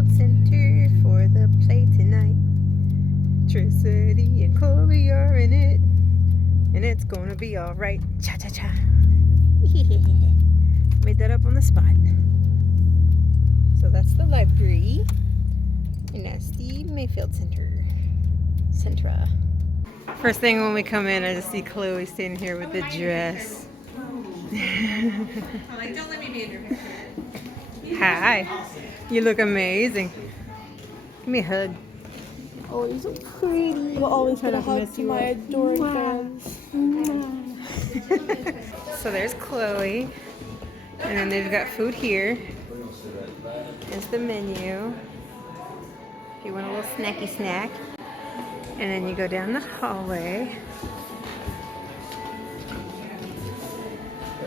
Mayfield Center for the play tonight. Tricity and Chloe are in it, and it's gonna be alright. Cha cha cha. Made that up on the spot. So that's the library, and that's the Mayfield Center. Centra. First thing when we come in, I just see Chloe standing here with the dress. Like, don't let me be in your picture. Hi. You look amazing. Give me a hug. Oh, you're so pretty. We'll always get a hug to my adoring fans. So there's Chloe. And then they've got food here. There's the menu. If you want a little snacky snack. And then you go down the hallway.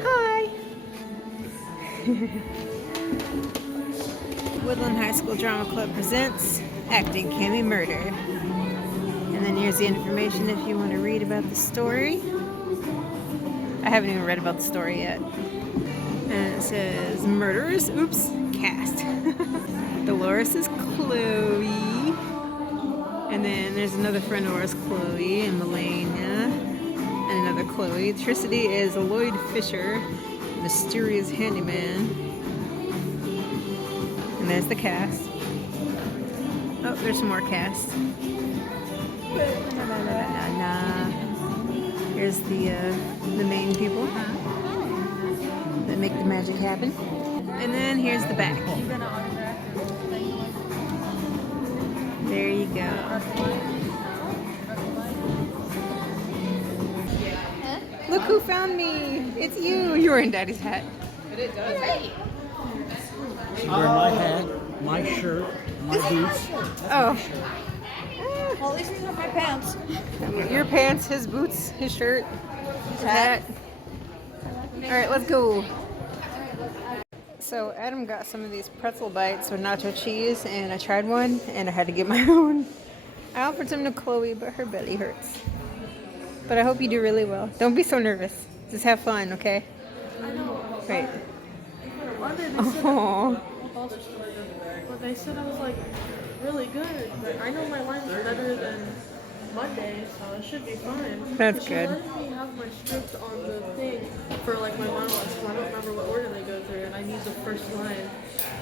Hi! Woodland High School Drama Club presents Acting Can Be Murder. And then here's the information if you want to read about the story. I haven't even read about the story yet. And it says Murderers, oops, cast. Dolores is Chloe. And then there's another friend of ours, Chloe, and Melania. And another Chloe. Tricity is Lloyd Fisher, mysterious handyman. And there's the cast. Oh, there's some more cast. Here's the main people that make the magic happen. And then here's the back. There you go. Look who found me. It's you. You were in Daddy's hat. But it does. Hey. She's wearing my hat, my shirt, my boots. Oh. Well, at least these are my pants. Your pants, his boots, his shirt, his hat. Alright, let's go. So Adam got some of these pretzel bites with nacho cheese, and I tried one, and I had to get my own. I offered some to Chloe, but her belly hurts. But I hope you do really well. Don't be so nervous. Just have fun, okay? I know. Right. Oh. But they said I was like really good. But I know my lines better than Monday, so it should be fine. That's She good. let me have my script on the thing for like my monologues, so I don't remember what order they go through, and I need the first line.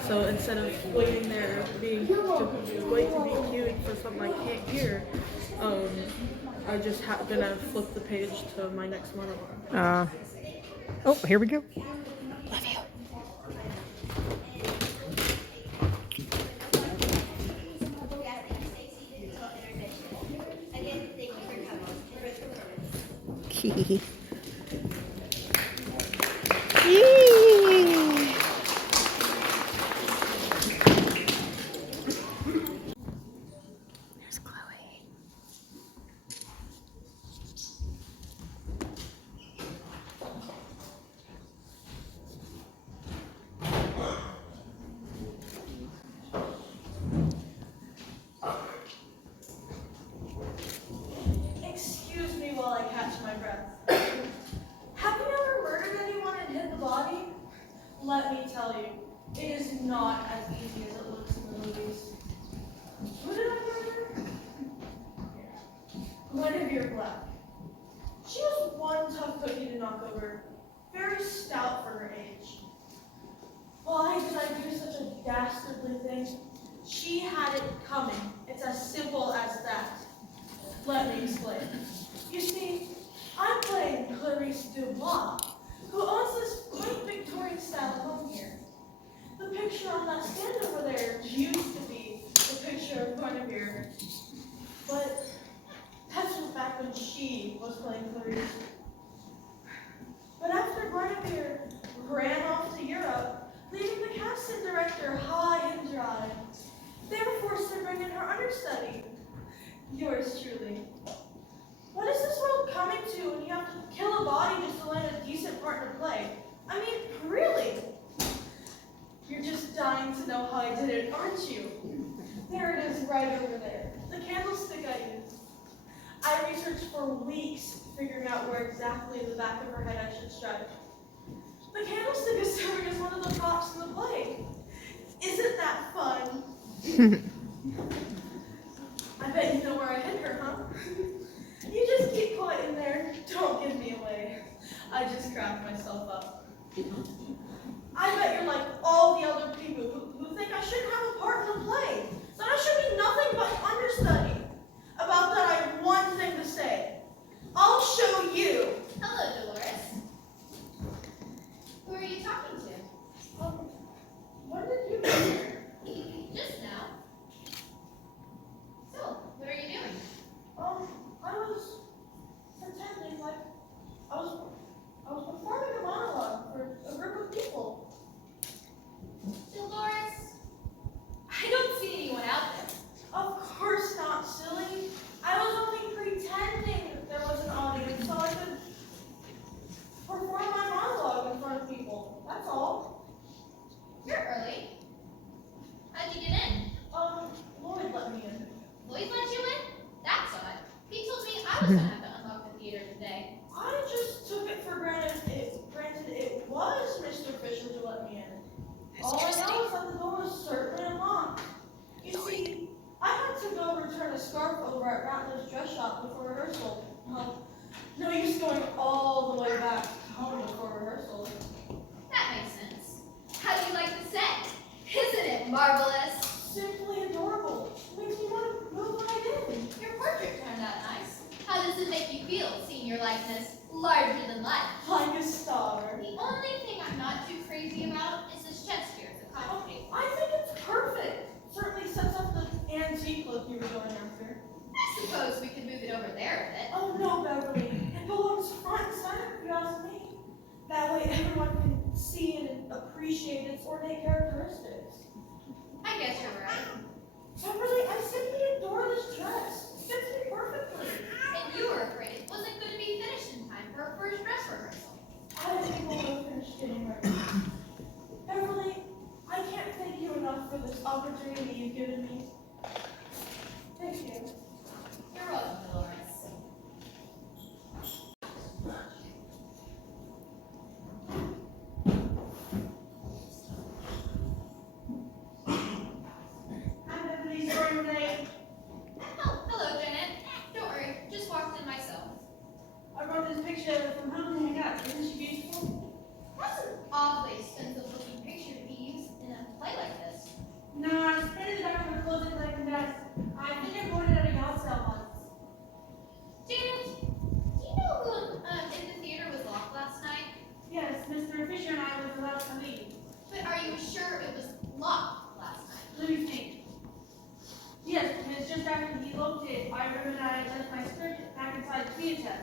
So instead of waiting there, wait to be queued for something I can't hear, I just gonna flip the page to my next monologue. Oh, here we go. Love you. Yee. There's Chloe. Excuse me while I catch my breath. Have you ever murdered anyone and hid the body? Let me tell you, it is not as easy as it looks in the movies. Who did I murder? Guinevere Black. She was one tough cookie to knock over, very stout for her age. Why did I do such a dastardly thing? She had it coming. It's as simple as that. Let me explain. You see, I'm playing Clarice Dubois, who owns this quaint Victorian-style home here. The picture on that stand over there used to be the picture of Guinevere, but that's from back when she was playing Clarice. But after Guinevere ran off to Europe, leaving the casting director high and dry, they were forced to bring in her understudy. Yours truly. What is this world coming to when you have to kill a body just to land a decent part to play? I mean, really? You're just dying to know how I did it, aren't you? There it is right over there. The candlestick I used. I researched for weeks figuring out where exactly in the back of her head I should strike. The candlestick is serving as one of the props in the play. Isn't that fun? I bet you know where I hid her, huh? You just keep quiet in there. Don't give me away. I just cracked myself up. I bet you're like all the other people who think I shouldn't have a part in the play. That I should be nothing but understudy. About that, I have one thing to say. I'll show you. Hello, Dolores. Who are you talking to? When did you get here? Just now. So, what are you doing? I was pretending like I was performing a monologue for a group of people. Dolores, I don't see anyone out there. Of course not, silly. I was only pretending that there was an audience so I could perform my monologue in front of people. That's all. You're early. How'd you get in? Lloyd let me in. Lloyd let you in? That's odd. He told me I was going to have to unlock the theater today. I just took it for granted it was Mr. Fisher to let me in. All I know is that the door was certainly unlocked. You see, I had to go return a scarf over at Rattler's dress shop before rehearsal. Well, no use going all the way back home before rehearsal. That makes sense. How do you like the set? Isn't it marvelous? Simply adorable. Makes me want to move when I did. Your portrait turned out nice. How does it make you feel seeing your likeness larger than life? Like a star. The only thing I'm not too crazy about is this chest here at the cottage table. I think it's perfect. Certainly sets up the antique look you were going after. I suppose we could move it over there a bit. Oh no, Beverly. It belongs front and center, if you ask me. That way everyone can see and appreciate its ornate characteristics. I guess you're right. Beverly, I simply adore this dress. It fits me perfectly. And you were afraid it wasn't going to be finished in time for our first dress rehearsal. I don't think we'll ever finish getting ready. Beverly, I can't thank you enough for this opportunity you've given me. Thank you. You're welcome, Dolores. Hi, Beverly. Sorry I'm late. Oh, hello, Janet. Don't worry, just walked in myself. I brought this picture from home to hang up. Isn't she beautiful? That's an awfully expensive-looking picture to be used in a play like this. No, I just put it in the back of my closet like a desk. I think I bought it at a yard sale once. Janet, do you know who in the theater was locked last night? Yes, Mr. Fisher and I was allowed to leave. But are you sure it was locked last night? Let me think. Yes, because just after he locked it, I remember that I left my skirt back inside the theater.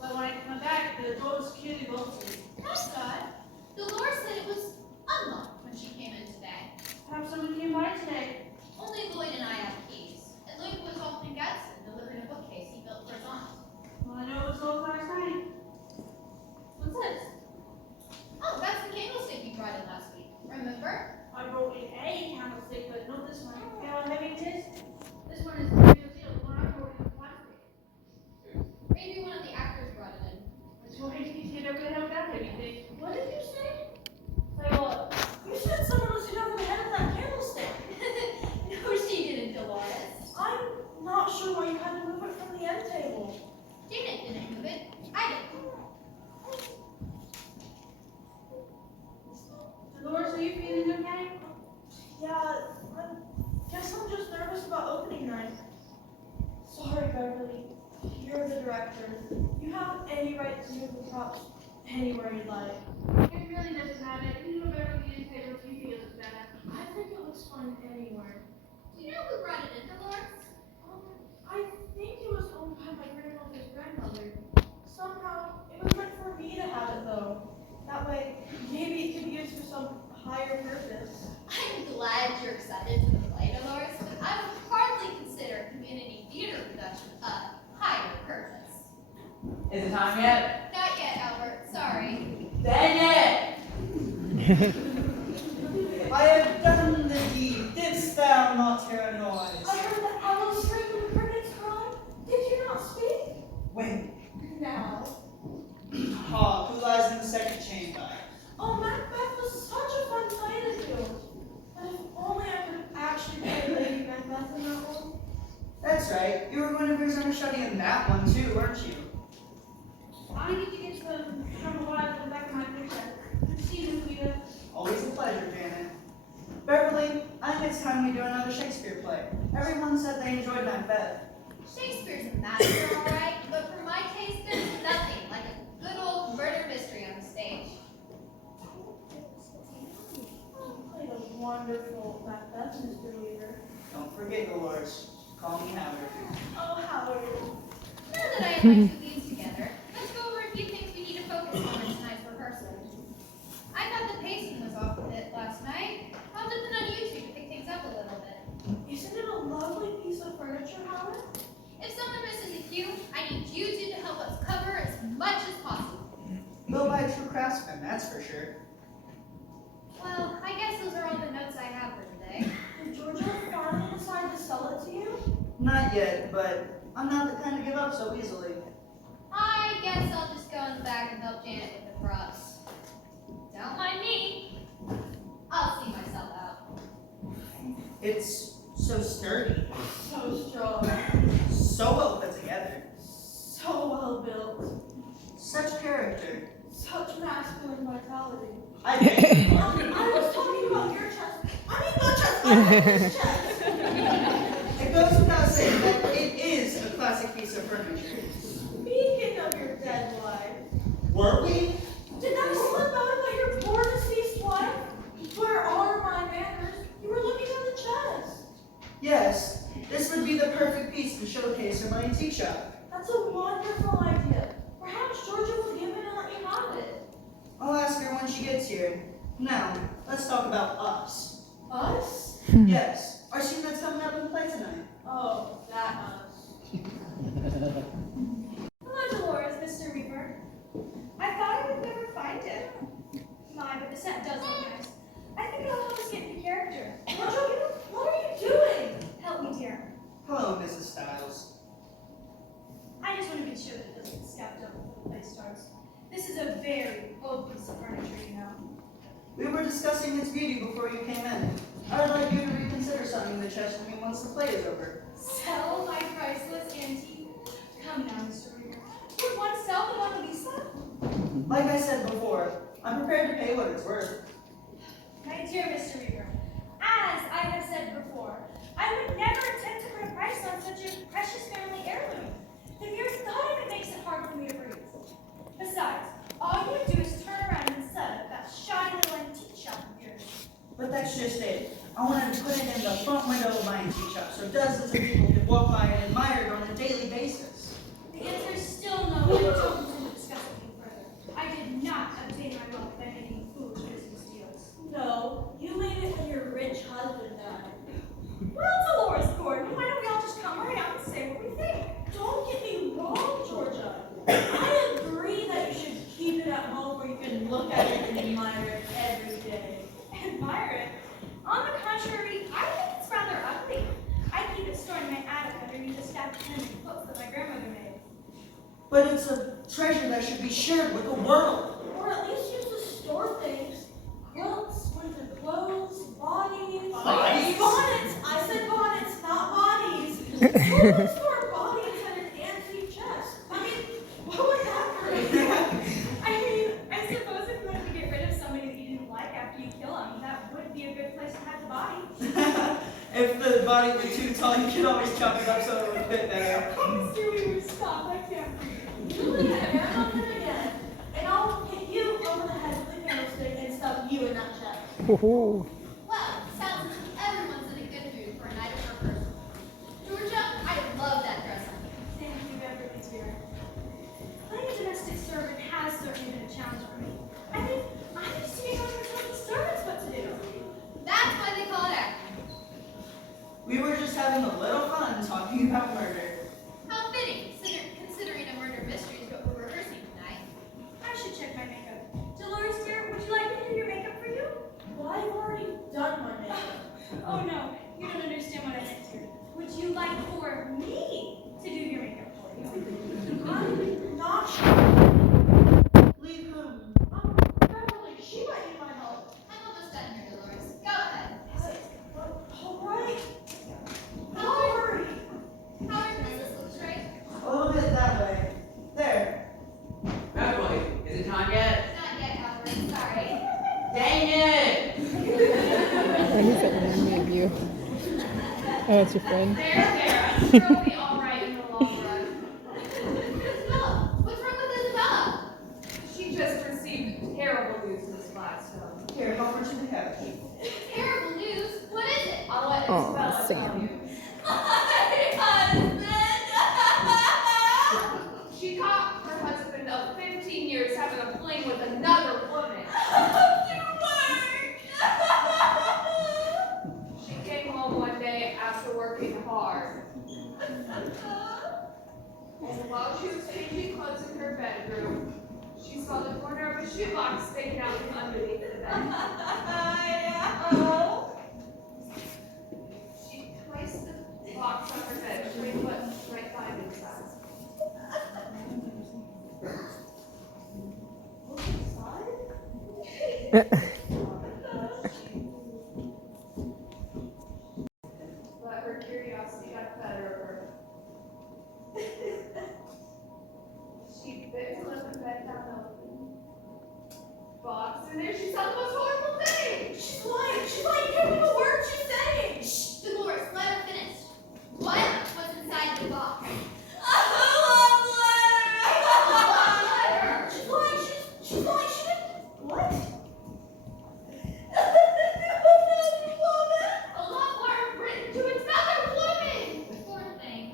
But when I came back, the door was securely bolted. That's odd. Dolores said it was unlocked when she came in today. Perhaps someone came by today. Only Lloyd and I have keys. And Lloyd was off in Gadsden delivering a bookcase he built for his aunt. Well, I know it was locked last night. What's this? Oh, that's the candlestick you brought in last week. Remember? I brought in a candlestick, but not this one. You know how heavy it is? This one is a real deal. The one I brought in was plastic. Maybe one of the actors brought it in. That's why you never gonna have that heavy thing. What did you say? Say what? You said someone was hit over the head with that candlestick. No, she didn't, Dolores. I'm not sure why you had to move it from the end table. Janet didn't move it. I did. Dolores, are you feeling okay? Yeah, I guess I'm just nervous about opening night. Sorry, Beverly. You're the director. You have any right to move the props anywhere you'd like. It really doesn't matter. You know Beverly didn't say what you feel is better. I think it looks fun anywhere. Do you know who brought it in, Dolores? I think it was owned by my grandmother's grandmother. Somehow, it was meant for me to have it though. That way, maybe it could be used for some higher purpose. I'm glad you're excited for the play, Dolores, but I would hardly consider a community theater production a higher purpose. Is it time yet? Not yet, Albert. Sorry. Dang it! I have done the deed. Didst thou not hear a noise? I heard the owl shriek when the crickets cry. Did you not speak? When? Now. Ha, who lies in the second chamber? Oh, Macbeth was such a fun play to do. But if only I could actually play Lady right. You were Guinevere's understudy in that one too, weren't you? I need to get some from a while in the back of my picture. See you, Rita. Always a pleasure, Janet. Beverly, I think it's time we do another Shakespeare play. Everyone said they enjoyed Macbeth. Shakespeare's a master, all right, but for my taste, there's nothing like a good old murder mystery on the stage. Played a wonderful Macbeth, Mr. Weaver. Don't forget, Dolores. Call me Howard. Oh, Howard. Now that I have my two leads together, let's go over a few things we need to focus on in tonight's rehearsal. I thought the pacing was off a bit last night. I'll dip in on YouTube to pick things up a little bit. Isn't it a lovely piece of furniture, Howard? If someone misses a cue, I need you two to help us cover as much as possible. Built by a true craftsman, that's for sure. Well, I guess those are all the notes I have for today. Did Georgia finally decide to sell it to you? Not yet, but I'm not the kind to give up so easily. I guess I'll just go in the back and help Janet with the props. Don't mind me. I'll see myself out. It's so sturdy, So strong. so well put together, So well built. such character. Such masculine vitality. I bet. I was talking about your chest. I mean, not chest. I meant his chest. It goes without saying that it is a classic piece of furniture. Speaking of your dead wife, Were we? did that slip out about your poor deceased wife? Where are my manners? You were looking at the chest. Yes, this would be the perfect piece to showcase in my antique shop. That's a wonderful idea. Perhaps Georgia will give in and let you have it. I'll ask her when she gets here. Now, let's talk about us. Us? Yes, our scene that's coming up in play tonight. Oh, that us. Hello, Dolores, Mr. Reaper. I thought I would never find it. My, but the set does look nice. I think it'll help us get into character. Georgia, what are you doing? Help me, dear. Hello, Mrs. Stiles. I just want to be sure that it doesn't get scuffed up before the play starts. This is a very old piece of furniture, you know. We were discussing its beauty before you came in. I would like you to reconsider selling the chest to me once the play is over. Sell my priceless antique? Come now, Mr. Reaper. Would one sell the Mona Lisa? Like I said before, I'm prepared to pay what it's worth. My dear Mr. Reaper, as I have said before, I would never attempt to put a price on such a precious family heirloom. The mere thought of it makes it hard for me to breathe. Besides, all you would do is turn around and set up that shoddy little antique shop of yours. But that's just it. I wanted to put it in the front window of my antique shop so dozens of people could walk by and admire it on a daily basis. The answer is still no. I don't intend to discuss it any further. I did not obtain my wealth by making foolish business deals. No, you made it when your rich husband died. Well, Dolores Gordon, why don't we all just come right out and say what we think? Don't get me wrong, Georgia. I agree that you should keep it at home where you can look at it and admire it every day. Admire it. On the contrary, I think it's rather ugly. I keep it stored in my attic underneath a stack of pens and books that my grandmother made. But it's a treasure that should be shared with the world. Or at least use to store things. Quilts, winter clothes, bodies. Bodies? Bonnets! I said bonnets, not bodies. Who would store bodies in an antique chest? I mean, what would that bring? I mean, I suppose if you wanted to get rid of somebody that you didn't like after you kill them, that would be a good place to hide the body. If the body were too tall, you could always chop it up so it would fit better. Mr. Weaver, stop. I can't breathe. You look at Aaron again, and I'll hit you over the head with a candlestick and stuff you in that chest. Well, sounds as if everyone's in a good mood for a night of rehearsal. Georgia, I love that dress on you. Thank you, Beverly, dear. Playing a domestic servant has certainly been a challenge for me. I think I'm used to being able to tell the servants what to do. That's why they call it acting. We were just having a little fun talking about murder. How fitting, considering a murder mystery is what we're rehearsing tonight. I should check my makeup. Dolores, dear, would you like me to do your makeup for you? Well, I've already done my makeup. Oh, no, you don't understand what I meant here. Would you like for me to do your makeup for you? I'm not sure. Leave whom? Beverly, she might need my help. I'm almost done here, Dolores. Go ahead. All right. How are, Hurry. how are Why does that remind me of you? Oh, it's your friend. There. I'm sure it'll be all right in the long run. Isabella, what's wrong with Isabella? She just received terrible news Miss Gladstone. Here, go for the couch. Terrible news. What is it? I'll let Oh, Isabella Sam. tell you. She caught her husband of 15 years having a fling with another woman. She came home one day after working hard. And while she was changing clothes in her bedroom, she saw the corner of a shoebox sticking out from underneath the bed. She placed the box on her bed, showing what she might find inside. But her curiosity got the better of her. She bit her lip and bent down the box, and there she saw the most horrible thing! She's lying. She's lying. You can't believe a word she's saying. Shh, Dolores, let her finish. What was inside the box? She's lying. She's lying. She didn't. What? A love letter written to another woman! Poor thing.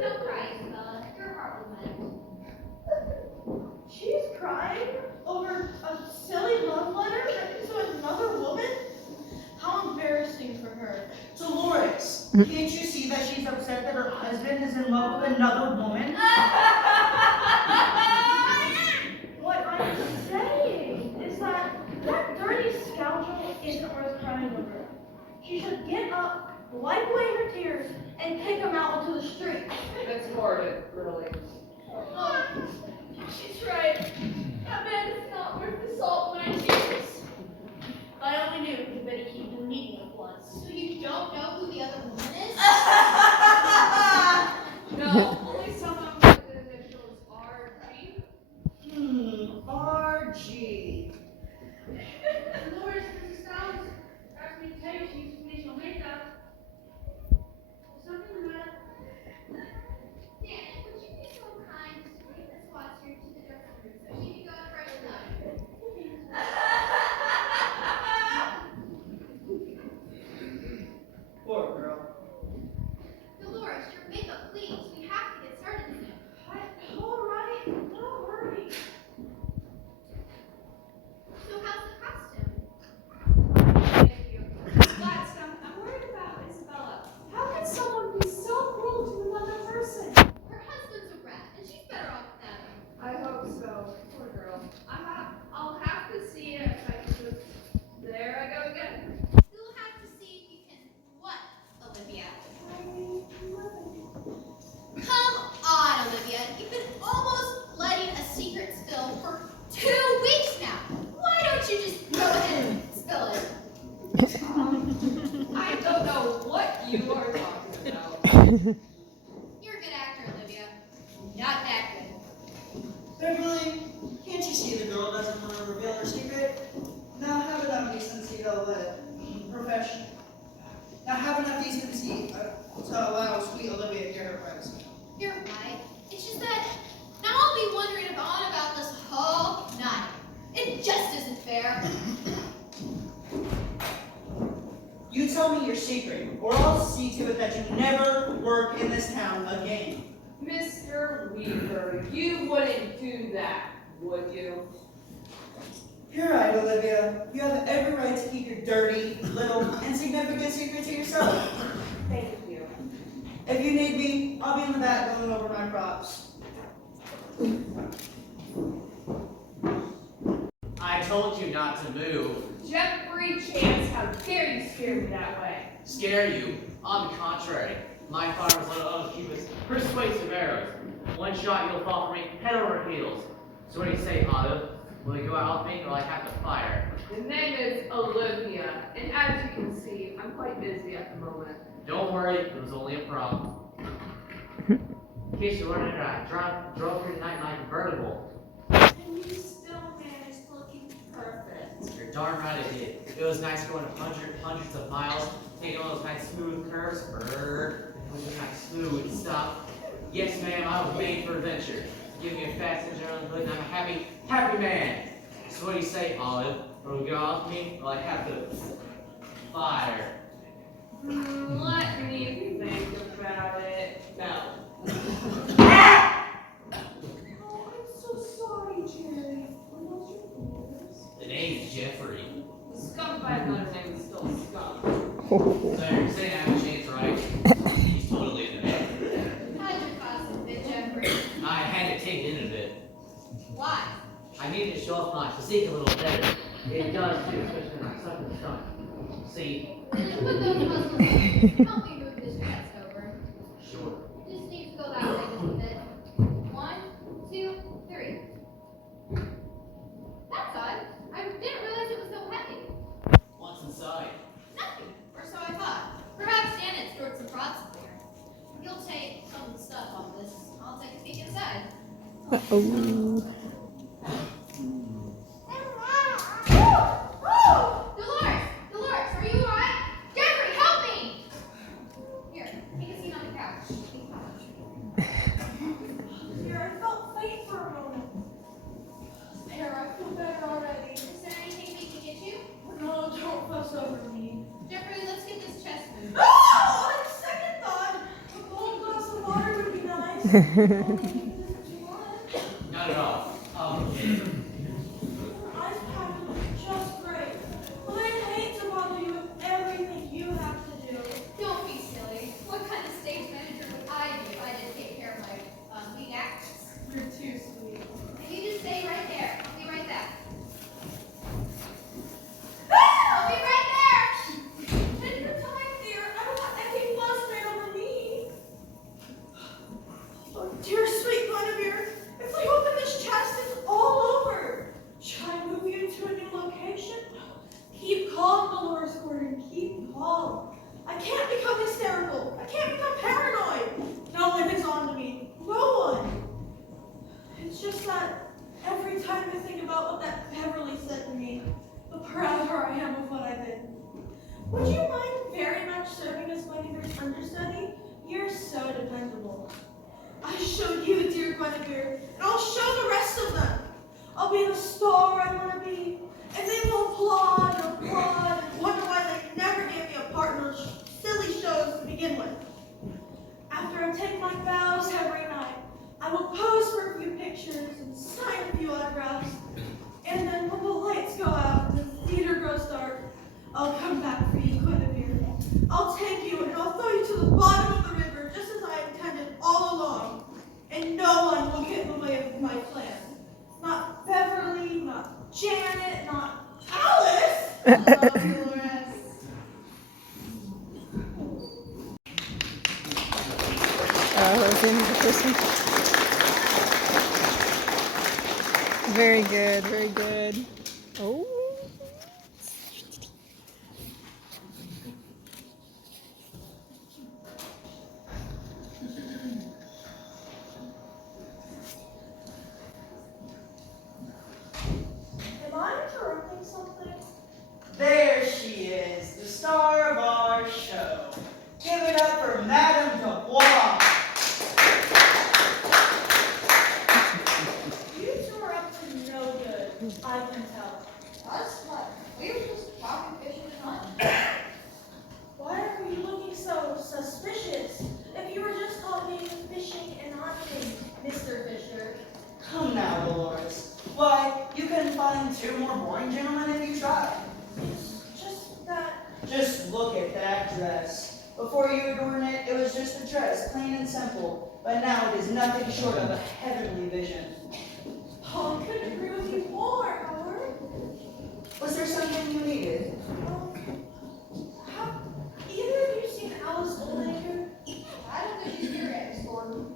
Don't cry, Isabella. Your heart will mend. She's crying over a silly love letter written to another woman? How embarrassing for her. Dolores, can't you see that she's upset that her husband is in love with another woman? What I'm saying is that dirty scoundrel isn't worth crying over. She should get up, wipe away her tears, and kick him out into the street. That's horrid, really. She's right. That man is not worth the salt in my tears. If I only knew, I bet he'd been meeting with once. So you don't know who the other woman is? No, only someone with the initials R.G. RG. Dolores, Mrs. Stiles asked me to tell you she used to finish your makeup. Something the matter? Dan, would you be so kind to take Miss Watts here to the dressing room so she can go in front of the Poor girl. Dolores, your makeup, please. We have to get started soon. All right, don't worry. So how's the costume? Thank you. Gladstone, I'm worried about Isabella. How can someone be so cruel to another person? Her husband's a rat, and she's better off without him. I hope so. Poor girl. I'll have to see if I can just... There I go again. You'll have to see if you can what, Olivia? Come on, Olivia. You've been almost letting a secret spill for 2 weeks now. Why don't you just go ahead and spill it? I don't know what you are talking about. You're a good actor, Olivia. Not that good. Beverly, can't you see the girl doesn't want to reveal her secret? Now have enough decency to let profession. Now have enough decency to allow sweet Olivia to get her privacy. You're right. It's just that now I'll be wondering on about this whole night. It just isn't fair. You tell me your secret, or I'll see to it that you never work in this town again. Mr. Weaver, you wouldn't do that, would you? You're right, Olivia. You have every right to keep your dirty, little, insignificant secret to yourself. Thank you. If you need me, I'll be in the back going over my props. I told you not to move. Jeffrey Chance, how dare you scare me that way? Scare you? On the contrary, my father was one of Cuba's persuasive arrows. One shot, you'll fall for me head over heels. So what do you say, Otto? Will you go out with me, or will I have to fire? The name is Olivia, and as you can see, I'm quite busy at the moment. Don't worry, it was only a problem. In case you're wondering, I drove here tonight in my convertible. And you still managed looking perfect. You're darn right it did. It was nice going hundreds of miles, taking all those nice smooth curves. It was nice smooth stuff. Yes, ma'am, I was made for adventure. Give me a passenger on the hood and I'm a happy man. So what do you say, Olive? Will you get off me? Or I have to fire? Let me think about it. No. Oh, I'm so sorry, Jerry. What else your fingers? The name's Jeffrey. The skunk by another name is still a skunk. So you're saying I have a chance, right? He's totally in the bed. How'd your class fit, Jeffrey? I had to take it in a bit. Why? I needed to show off my physique a little better. It does too, especially when I'm stuck in the stomach. See? Put those muscles in. Help me move this chest over. Sure. Just needs to go that way just a bit. 1, 2, 3. That's odd. I didn't realize it was so heavy. What's inside? Nothing, or so I thought. Perhaps Janet stored some props in there. You'll take some of the stuff off this. I'll take a peek inside. Uh-oh. Dolores, are you alright? Jeffrey, help me! Here, take a seat on the couch. Here, I felt faint for a moment. There, I feel better already. Is there anything we can get you? No, don't fuss over me. Jeffrey, let's get this chest moved. Oh, on second thought, a cold glass of water would be nice. Oh, maybe this is what you want. Not at all. Ice pack would be just great. But I'd hate to bother you with everything you have to do. Don't be silly. What kind of stage manager would I be if I didn't take care of my lead actress? You're too sweet. And you just stay right there. I'll be right back. I'll be right there! Take your time, dear. I don't want any fuss made over me. Oh, dear sweet Guinevere, if we open this chest, it's all over. Should I move you to a new location? Keep calm, Dolores Gordon. Keep calm. I can't become hysterical. I can't become paranoid. No one is on to me. No one. It's just that every time I think about what that Beverly said to me, the prouder I am of what I did. Would you mind very much serving as Guinevere's understudy? You're so dependable. I showed you, dear Guinevere, and I'll show the rest of them. I'll be the star I want to be, and they will applaud and applaud and wonder why they never gave me a part in those silly shows to begin with. After I take my vows every night, I will pose for a few pictures and sign a few autographs, and then when the lights go out and the theater grows dark, I'll come back for you, Guinevere. I'll take you and I'll throw you to the bottom of the river just as I intended all along. And no one will get in the way of my plan. Not Beverly, not Janet, not Alice. Dolores. That's the end of the person. Very good, very good. Oh. Am I interrupting something? There she is, the star of our show. Give it up for Madame Dubois. You two are up to no good, I can tell. Us? What? We were just talking, fishing, and hunting. Why are you looking so suspicious? If you were just talking, fishing, and hunting, Mr. Fisher. Come now, Dolores. Why, you couldn't find two more boring gentlemen if you tried. It's just that. Just look at that dress. Before you adorn it, it was just a dress, plain and simple. But now it is nothing short of a heavenly vision. Oh, I couldn't agree with you more, Howard. Was there something you needed? Have either of you seen Alice Oldacre? I don't think she's here yet, Miss Gordon.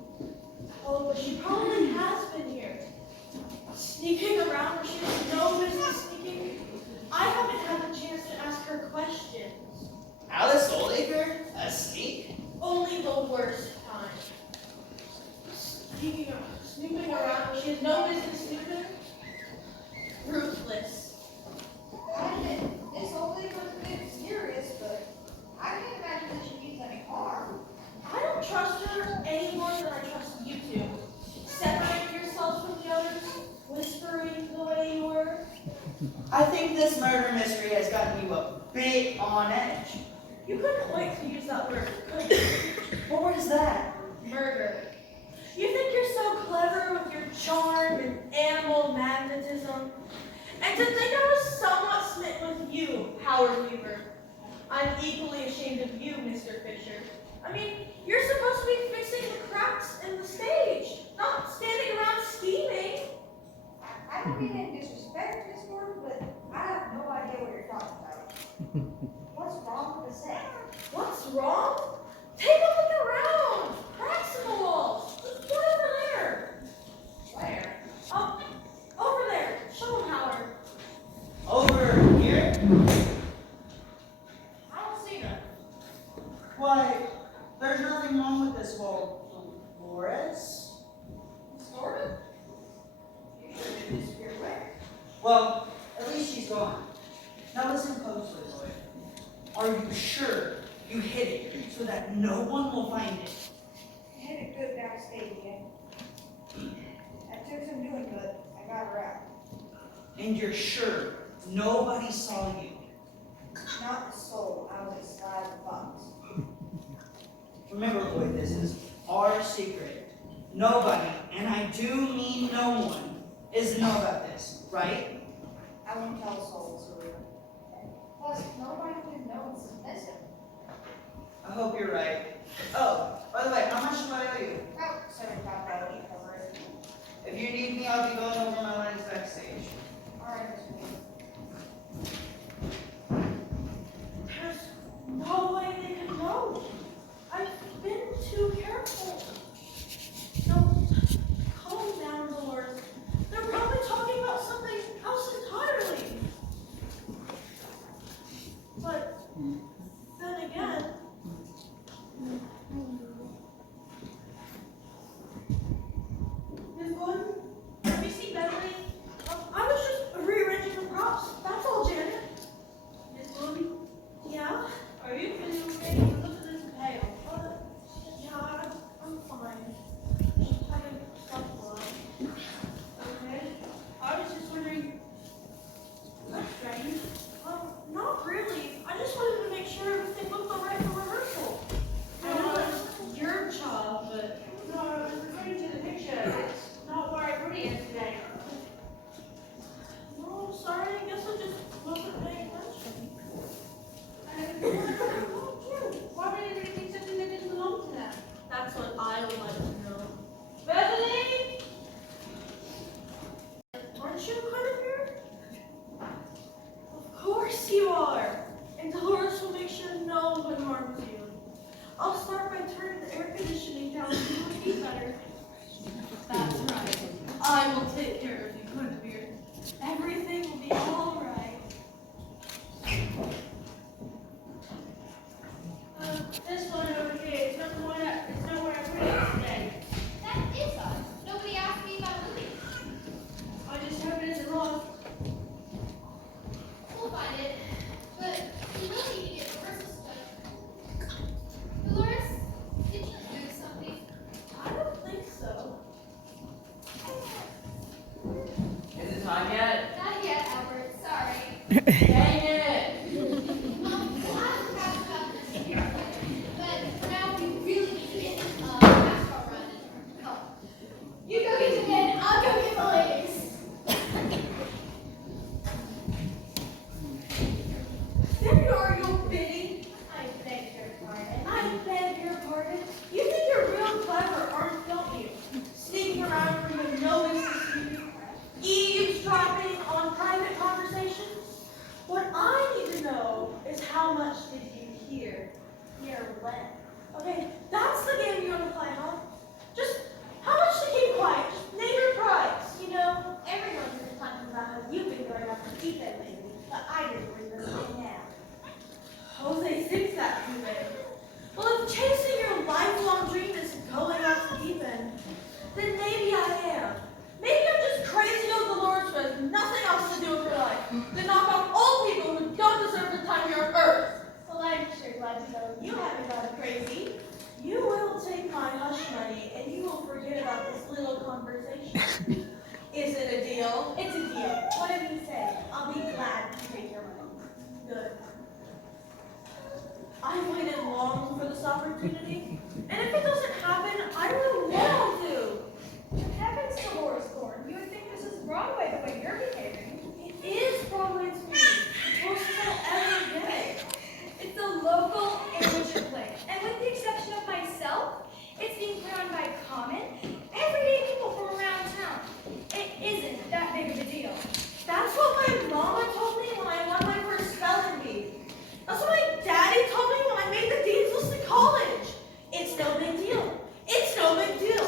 Oh, but she probably has been here. Sneaking around where she has no business sneaking. I haven't had the chance to ask her questions. Alice Oldacre? A sneak? Only the worst time. Snooping around where she has no business snooping. Ruthless. I gotten you a bit on edge. You couldn't wait to use that word, could you? What word is that? Murder. You think you're so clever with your charm and animal magnetism? And to think I was somewhat smitten with you, Howard Weaver. I'm equally ashamed of you, Mr. Fisher. I mean, you're supposed to be fixing the cracks in the stage, not standing around scheming. I don't mean any disrespect, Miss Gordon, but I have no idea what you're talking about. What's wrong with the set? What's wrong? Take a look around. Cracks in the walls. Look over there. Where? Over there. Show them, Howard. Over here? I don't see them. Why, there's nothing wrong with this wall, Dolores. Sort of? You should have disappeared where? Well, at least she's gone. Now listen closely, boy. Are you sure you hid it so that no one will find it? I had it good backstage again. That took some doing, but I got her out. And you're sure nobody saw you? Not the soul, I was inside the box. Remember, boy, this is our secret. Nobody, and I do mean no one, is to know about this, right? I won't tell the soul, Serena. Plus, nobody would know it's submissive. I hope you're right. Oh, by the way, how much do I owe you? About $75 each cover it. If you need me, I'll be going over my lines backstage. Alright, Mr. Weaver. There's no way they could know. I've been too careful. No, calm down, Dolores. They're probably talking about something else entirely. But then again, Ms. Gordon, have you seen Beverly? I was just rearranging the props. That's all, Janet. Ms. Gordon? Yeah? Are you feeling okay? You look a little pale. Yeah, I'm fine. Just having stuff blood. Okay. I was just wondering, that's strange. Not really. I just wanted to make sure everything looked all right for rehearsal. I know that's your job, but... No, I was referring to the picture. It's not where I put it yesterday. No, sorry. I guess I just wasn't paying attention. Why would anybody think something that didn't belong to them? That's what I would like to know. Beverly! Aren't you Guinevere? Of course you are. And Dolores will make sure no one harms you. I'll start by turning the air conditioning down so you will be better. That's right. I will take care of you, Guinevere. Everything will be all right. This one over here, it's not where I put it yesterday. That is odd. Nobody asked me about Lily. I just hope it isn't lost. We'll find it. But we really need to get rehearsal stuff. Dolores, did you do something? I don't think so. Is it time yet? Not yet, Albert. Sorry. Dang it! I forgot about this here. But for now, we really need to get NASCAR run. Oh. You go get the men, I'll go get the ladies. There you are, you bidding. I beg your pardon. I beg your pardon. You think you're real clever, don't you? Sneaking around where you have no business to be. Eavesdropping on private conversations. What I need to know is how much did you hear? Hear when? Okay, that's the game you want to play, huh? Just how much to keep quiet? Just name your prize. You know, everyone's been talking about how you've been going off the deep end lately, but I didn't bring this thing now. Jose thinks that too big. Well, if chasing your lifelong dream is going off the deep end, then maybe I am. Maybe I'm just crazy old Dolores who has nothing else to do with her life than knock off old people who don't deserve the time here on Earth. Well, I'm sure glad to know you haven't gone crazy. You will take my hush money and you will forget about this little conversation. Is it a deal? It's a deal. Whatever you say, I'll be glad to take your money. Good. I've waited long for this opportunity, and if it doesn't happen, I will want to. Heavens, Dolores Gordon, you would think this is Broadway the way you're behaving. It is Broadway to me. Most people ever get. It's a local amateur play, and with the exception of myself, it's being put on by common, everyday people from around town. It isn't that big of a deal. That's what my mama told me when I won my first spelling bee. That's what my daddy told me when I made the dean's list in college. It's no big deal. It's no big deal.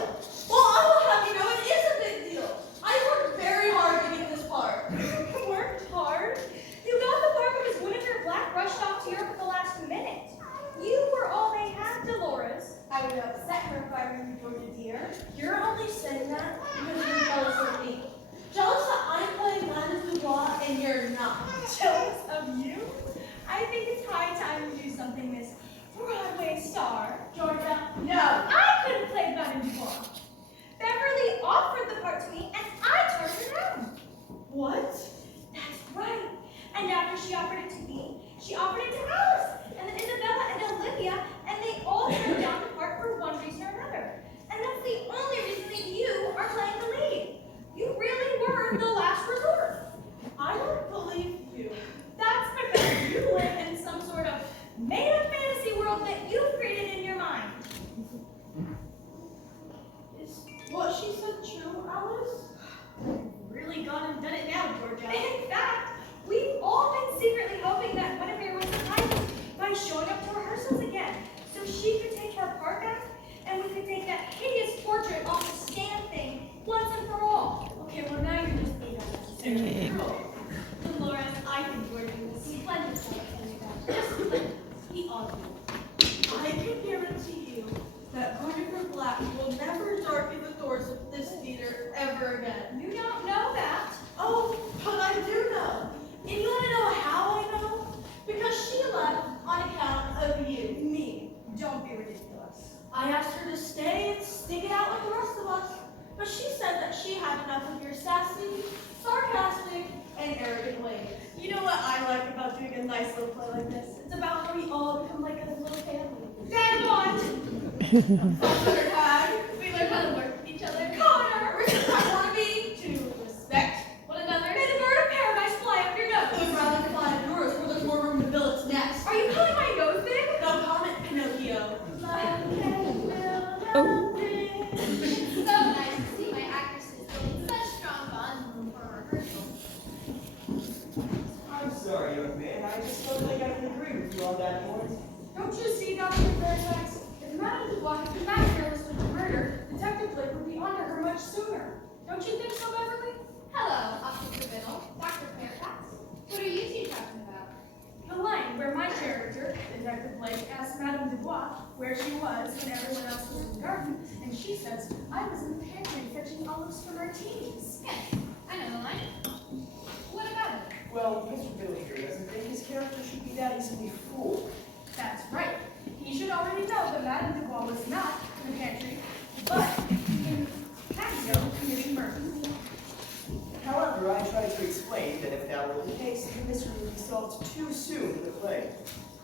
Well, I will have you know it is a big deal. I worked very hard to get this part. You worked hard. You got the part because Guinevere Black rushed off to Europe at the last minute. You were all they had, Dolores. I would upset her if I were you, Georgia dear. You're only saying that because you're jealous of me. Jealous that I'm playing Madame Dubois and you're not. Jealous of you? I think it's high time you do something, Miss Broadway star. Georgia, no. I couldn't play Madame Dubois. Beverly offered the part to me, and I turned it down. What? That's right. And after she offered it to me, she offered it to Alice, and then Isabella and Olivia, and they all turned down the part for one reason or another. And that's the only reason that you are playing the lead. You really were the last resort. I don't believe you. That's because you live in some sort of made-up fantasy world that you've created in your mind. Is what she said true, Alice? Really gone and done it now, Georgia. In fact, we've all been secretly hoping that Guinevere would surprise us by showing up to rehearsals again, so she could take her part back, and we could take that hideous portrait off the stand thing once and for all. Okay, well now you're just being unnecessary. Dolores, I think you're doing a splendid job of playing that. Just splendid. We all do. I can guarantee you that Guenevere Black will never darken the doors of this theater ever again. You don't know that. Oh, but I do know. And you want to know how I know? Because she left on account of you, me. Don't be ridiculous. I asked her to stay and stick it out like the rest of us, but she said that she had enough of your sassy, sarcastic, and arrogant ways. You know what I like about doing a nice little play like this? It's about how we all become like a little family. Dad, what? Foster tag. We learn how to work with each other. Connor, I want to be to respect one another. May the bird of paradise fly up your nose. Would rather fly in yours where there's more room to build its nest. Are you calling my nose big? No comment, Pinocchio. It's so nice to see my actresses building such strong bonds for rehearsal. I'm sorry, young man. I just don't think I can agree with you on that point. Don't you see, Dr. Fairfax? If Madame Dubois had been that careless with the murder, Detective Blake would be onto her much sooner. Don't you think so, Beverly? Hello, Officer Biddle, Dr. Fairfax. What are you two talking about? The line where my character, Detective Blake, asked Madame Dubois where she was when everyone else was in the garden, and she says, I was in the pantry fetching olives for martinis. Yes, I know the line. What about it? Well, Mr. Billy here doesn't think his character should be that easily fooled. That's right. He should already know that Madame Dubois was not in the pantry, but in the patio committing murder. However, I tried to explain that if that were the case, the mystery would be solved too soon in the play.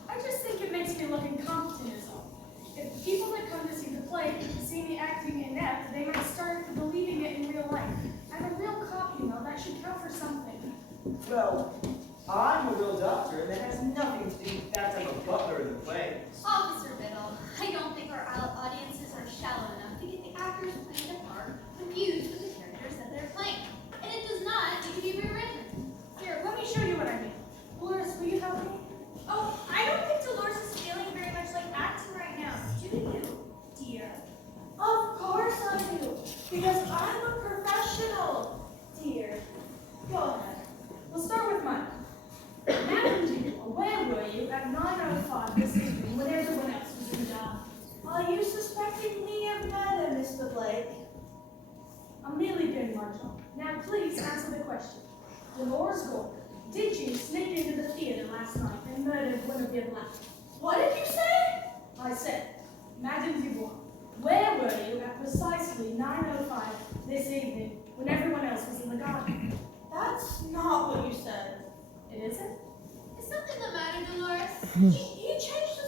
I just think it makes me look incompetent is all. If people that come to see the play see me acting inept, they might start believing it in real life. I'm a real cop, you know, that should count for something. Well, I'm a real doctor, and that has nothing to do with the fact I'm a butler in the play. Officer Biddle, I don't think our audiences are shallow enough to get the actors playing the part confused with the characters that they're playing. And it does not need to be rewritten. Here, let me show you what I mean. Dolores, will you help me? Oh, I don't think Dolores is feeling very much like acting right now. Do you, dear? Of course I do, because I'm a professional, dear. Go ahead. We'll start with mine. Madam Dubois, where were you at 9:05 this evening when everyone else was in the dark? Are you suspecting me of murder, Mr. Blake? I'm merely being marginal. Now please answer the question. Dolores Gordon, did you sneak into the theater last night and murder Guinevere Black? What did you say? I said, Madame Dubois, where were you at precisely 9:05 this evening when everyone else was in the garden? That's not what you said. It isn't? It's something the matter, Dolores? He changed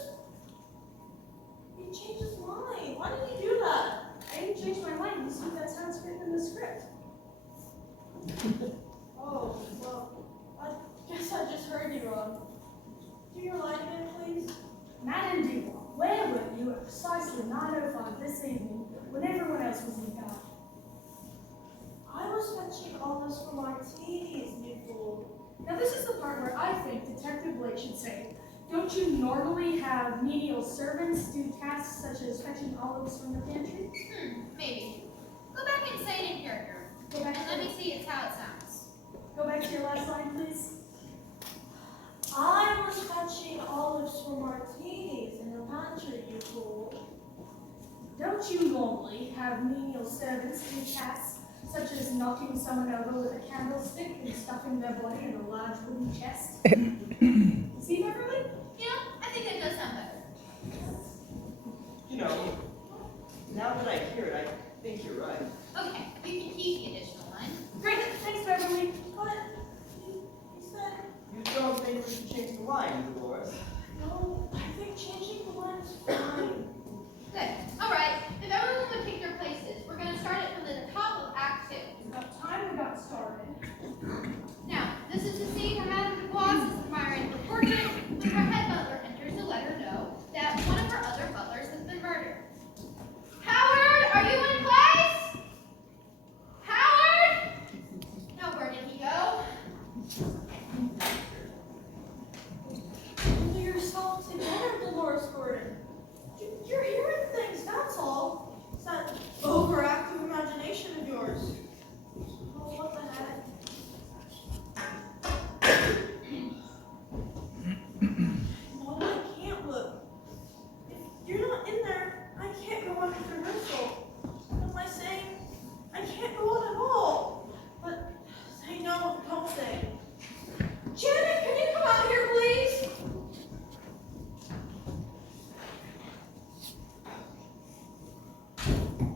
his mind. Why did he do that? I didn't change my mind. You see, that's how it's written in the script. Oh, well, I guess I just heard you wrong. Do your line again, please? Madame Dubois, where were you at precisely 9:05 this evening when everyone else was in bed? I was fetching all this for martinis, you fool. Now this is the part where I think Detective Blake should say, don't you normally have menial servants do tasks such as fetching olives from the pantry? Maybe. Go back and say it in character. Go back And to let me see it's how it sounds. Go back to your last line, please. I was fetching olives for martinis in the pantry, you fool. Don't you normally have menial servants do tasks such as knocking someone over with a candlestick and stuffing their body in a large wooden chest? See, Beverly? You know, I think that does sound better. You know, now that I hear it, I think you're right. Okay, you can keep the additional line. Great, thanks, Beverly. But he said, You don't think we should change the line, Dolores? no, I think changing the line is fine. Good. All right. If everyone would take their places, we're going to start it from the top of Act 2. It's about time we got started. Now, this is the scene where Madame Dubois is admiring her portrait when her head butler enters to let her know that one of her other butlers has been murdered. Howard, are you in place? Howard? Now, where did he go? Pull yourself together, Dolores Gordon. You're hearing things, that's all. It's that overactive imagination of yours. Oh, what the heck? No, I can't look. If you're not in there, I can't go on with rehearsal. What am I saying? I can't go on at all. But say no, don't say. Janet, can you come out here, please?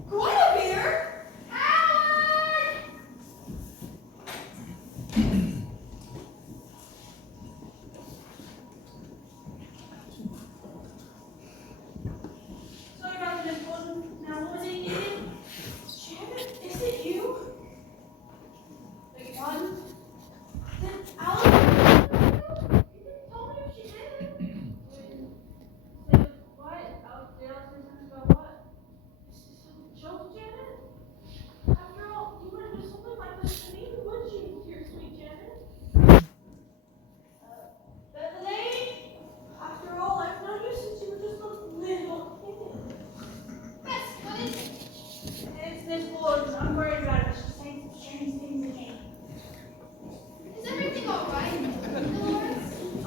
Guinevere! Howard! Sorry about the misquote. Now, what was it you needed? Janet, is it you? Wait, one. Did Alice? You didn't tell me if she did. Wait, what? Did Alice say something about what? Is this a joke, Janet? After all, you wouldn't do something like this to me, would you, dear sweet Janet? Beverly? After all, I've known you since you were just a little kid. Yes, what is it? It's Miss Gordon. I'm worried about it. She's saying some strange things again. Is everything all right, Dolores? The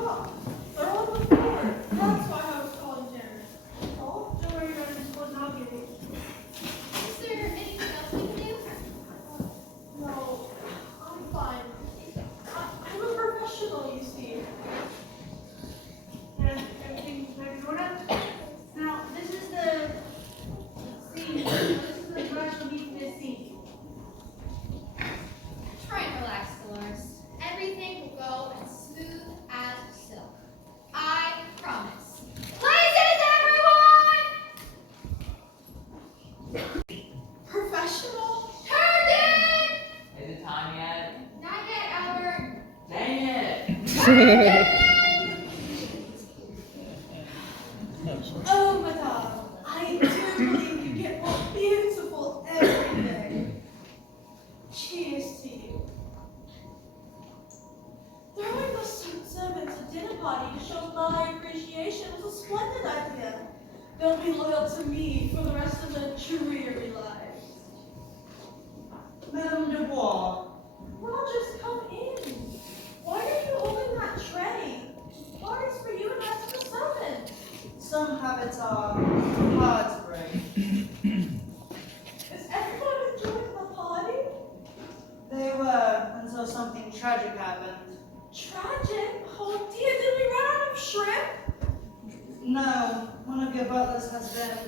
rock. They're on the floor. That's why I was calling Janet. Oh, Don't worry about it, Miss Gordon. I'll get it. Is there anything else we can do? no, I'm fine. I'm a professional, you see. And everything's back in order. Now, this is the scene. This is the commercial beat for this scene. Try and relax, Dolores. Everything will go as smooth as silk. I promise. Places, everyone! Professional? Turned in! Is it time yet? Not yet, Albert. Dang it! Oh, madame, I do believe you get more beautiful every day. Cheers to you. Throwing the servants a dinner party to show my appreciation was a splendid idea. They'll be loyal to me for the rest of their dreary lives. Madame Dubois, Well, just come in. Why are you holding that tray? Party's for you and that's for seven. some habits are hard to break. Is everyone enjoying the party? They were until something tragic happened. Tragic? Oh dear, did we run out of shrimp? No, one of your butlers has been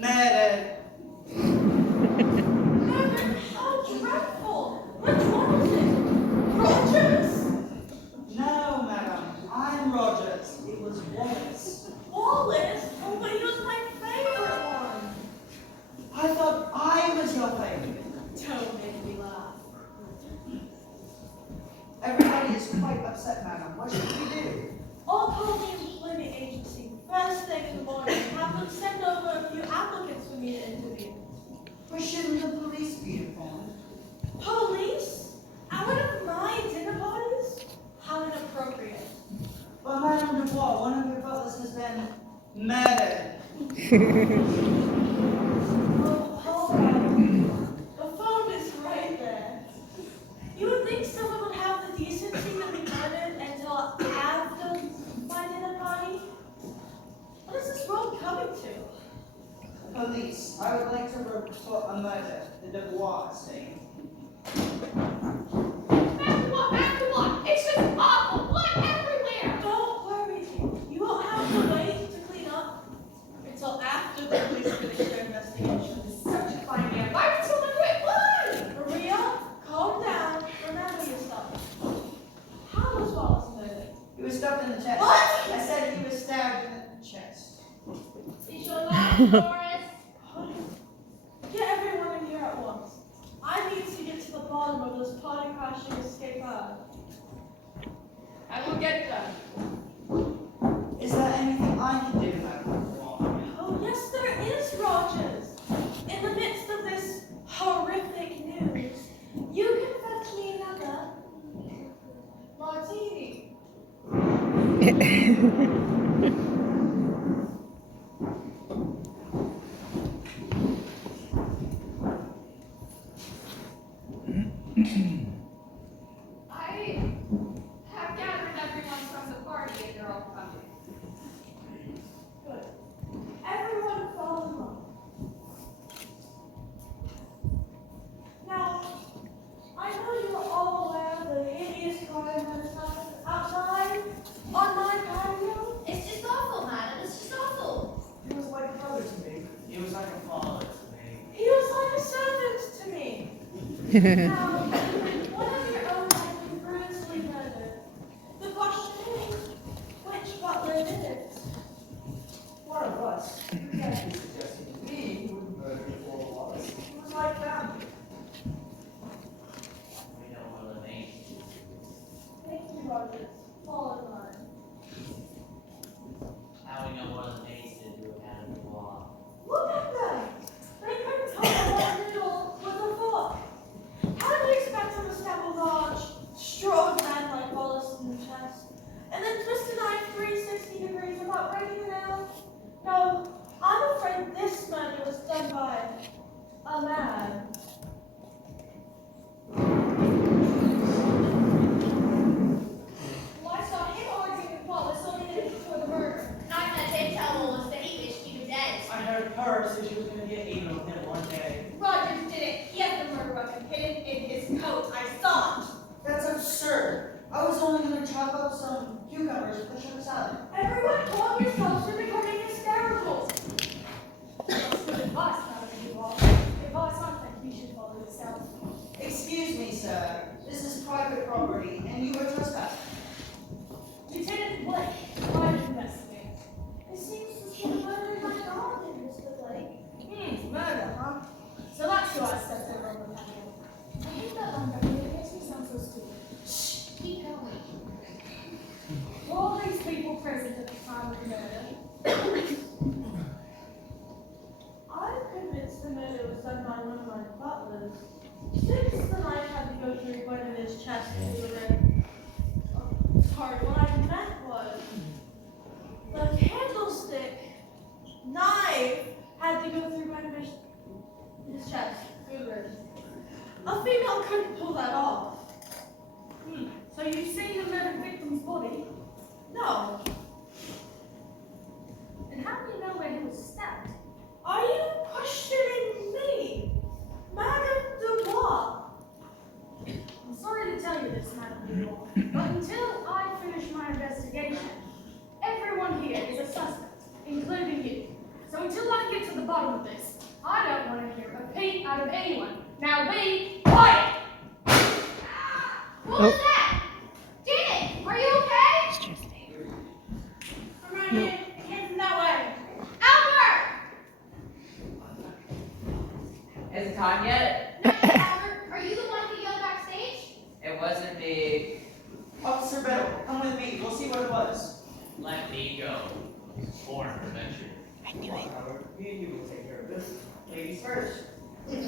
murdered. Murdered? How dreadful! Which one is it? Rogers? But shouldn't the police be informed? Police? At one of my dinner parties? How inappropriate. But Madame Dubois, one of your butlers has been murdered. Oh, hold on. The phone is right there. You would think someone would have the decency to be murdered until after my dinner party? What is this world coming to? Police, I would like to report a murder, the Dubois estate. After what? It's just awful. Blood everywhere. Don't worry. You won't have to wait to clean up until after the police finish their investigation. Such a fine man. Why would someone do it? Why? Maria, calm down. Remember yourself. How was Wallace murdered? He was stabbed in the chest. What? I said he was stabbed in the chest. Is your last, Dolores? Get everyone in here at once. I need to get to the bottom of this party crashing escape pod. I will get them. Is there anything I can do about Dubois? Oh, yes, there is, Rogers. In the midst of this horrific news, you can fetch me another martini. I have gathered everyone from the party and they're all coming. Good. Everyone follow along. Now, I know you're all aware of the hideous crime that has happened outside on my patio. It's just awful, madam. It's just awful. He was like a brother to me. He was like a father to me. He was like a servant to me. Now, one of your own has been brutally murdered. The question is, which butler did it? One of us. You can't be suggesting we would murder all of us. He was like family. We know one of the names. Thank you, Rogers. Follow the line. How we know one of the names did do a Madame Dubois. Look at them! They couldn't tell that riddle with a fork. How do you expect them to stab a large, strong man like Wallace in the chest, and then twist a knife 360 degrees without breaking a nail? No, I'm afraid this murder was done by a man. Well, I saw him arguing with Wallace only minutes before the murder. Not that they tell Wallace that he wished he was dead. I heard her say she was going to get even with him one day. Rogers did it. He has the murder weapon hidden in his coat. I saw it. That's absurd. I was only going to chop up some cucumbers and put them in a salad. Everyone calm yourselves, you're becoming hysterical. That's good advice, Madame Dubois. Advice I think you should follow yourself. Excuse me, sir. This is private property, and you are trespassing. Lieutenant Blake, private investigator. It seems to be a murder in my garden, Mr. Blake. Murder, huh? So that's who I stepped over on the patio. I hate that line, it makes me sound so stupid. Shh, keep going. Were all these people present at the time of the murder? I'm convinced the murder was done by one of my butlers. Since the knife had to go through Guinevere's chest to the rib. Sorry, what I meant was the candlestick knife had to go through Guinevere's chest through the rib. A female couldn't pull that off. So you've seen the murdered victim's body? No. And how do you know where he was stabbed? Are you questioning me? Madame Dubois? I'm sorry to tell you this, Madame Dubois, but until I finish my investigation, everyone here is a suspect, including you. So until I get to the bottom of this, I don't want to hear a peep out of anyone. Now be quiet! What was that? Janet, are you okay? I'm right here. Hands that way. Albert! Is it time yet? Not yet, Albert. Are you the one who yelled backstage? It wasn't me. Officer Biddle, come with me. We'll see what it was. Let me go. Born for adventure. Me and you will take care of this. Ladies first. I wonder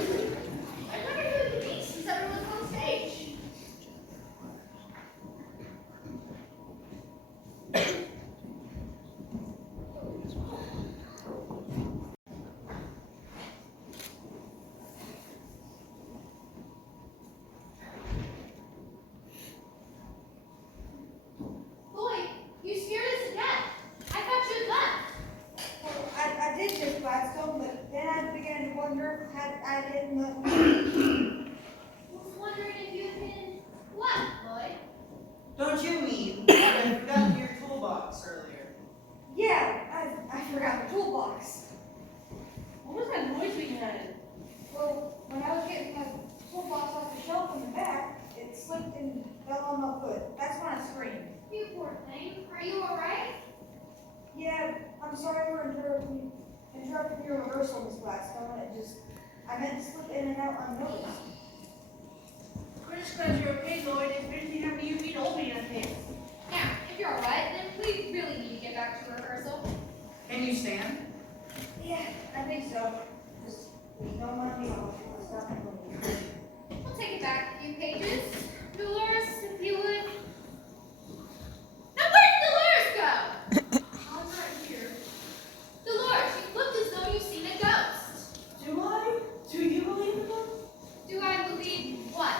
who it could be since everyone's on stage. Lloyd, you scared us to death. I thought you had left. Well, I did just Gladstone, but then I began to wonder had I didn't look. I was wondering if you had been what, Lloyd? Don't you mean that I forgot your toolbox earlier? Yeah, I forgot the toolbox. What was that noise we had? Well, when I was getting my toolbox off the shelf in the back, it slipped and fell on my foot. That's when I screamed. You poor thing. Are you alright? Yeah, I'm sorry for interrupting your rehearsal, Miss Gladstone. I meant to slip in and out unnoticed. We're just glad you're okay, Lloyd. If anything happened to you, we told me nothing. Now, if you're alright, then we really need to get back to rehearsal. Can you stand? Yeah, I think so. Just don't mind me off. I'll stop and move. We'll take it back a few pages. Dolores, if you would. Now where did Dolores go? I'm right here. Dolores, you looked as though you've seen a ghost. Do I? Do you believe in them? Do I believe what?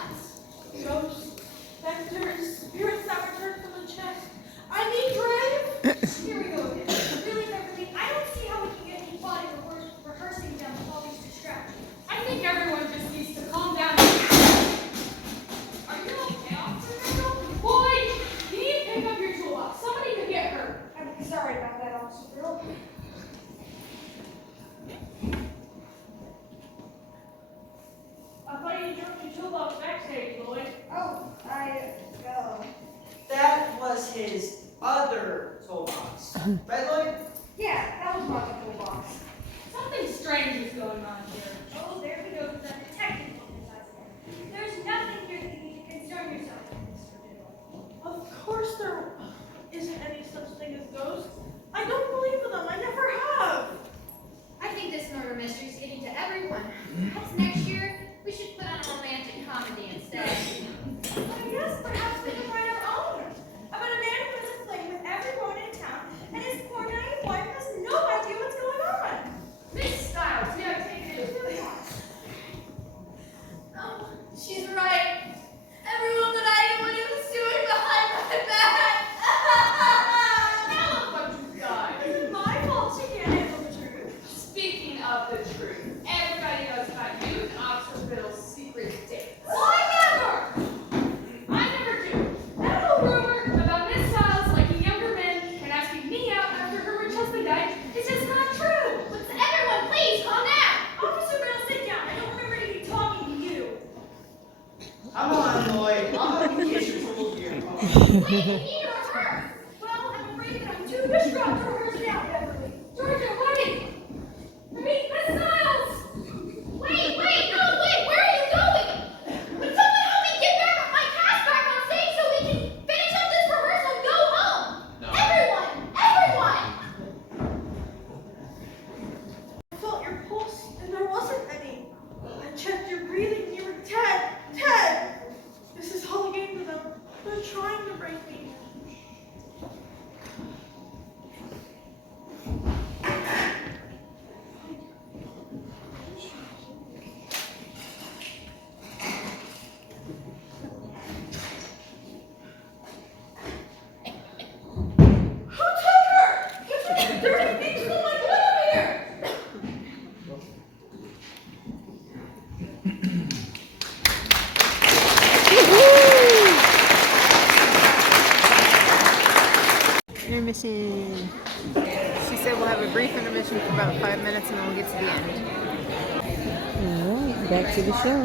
Ghosts, specters, spirits that return from the chest. I mean grave. Here we go again. Really, Beverly, I don't see how we can get any body rehearsing down with all these distractions. I think everyone just needs to calm down. Are you okay, Officer Randall? Boy, you need to pick up your toolbox. Somebody could get hurt. I'm sorry about that, Officer Bill. I thought you dropped your toolbox backstage, Lloyd. Oh, That was his other toolbox. Right, Lloyd? yeah, that was my toolbox. Something strange is going on here. Oh, there we go with that detective exercise again. There's nothing here that you need to concern yourself with, Mr. Biddle. Of course there isn't any such thing as ghosts. I don't believe in them. I never have. I think this murder mystery is getting to everyone. Perhaps next year we should put on a romantic comedy instead. I guess perhaps we can write our own. About a man who has a fling with every woman in town, and his poor naive wife has no idea what's going on. Miss Styles, you have taken it really hard. Oh, she's right. Everyone but I knew what he was doing behind my back. Now look what you've done. Is it my fault she can't handle the truth? Speaking of the truth, everybody knows about you and Officer Biddle's secret dates. Well, I never do. That whole rumor about Miss Styles liking younger men and asking me out after her rich husband died is just not true. Everyone, please calm down. Officer Biddle, sit down. I don't remember to be talking to you. Come on, Lloyd. I'll help you get your tools here. Wait, we need to rehearse. Well, I'm afraid that I'm too distraught to rehearse now, Beverly. Georgia, wait! I mean, Miss Styles! Wait, where are you going? Would someone help me get my cast back on stage so we can finish up this rehearsal and go home? No. Everyone! I felt your pulse, and there wasn't any. I checked your breathing, and you were dead. Dead! This is all a game for them. They're trying to break me. Who took her? Get your dirty things from my Guinevere! Intermission. She said we'll have a brief intermission for about 5 minutes and then we'll get to the end. Alright, back to the show.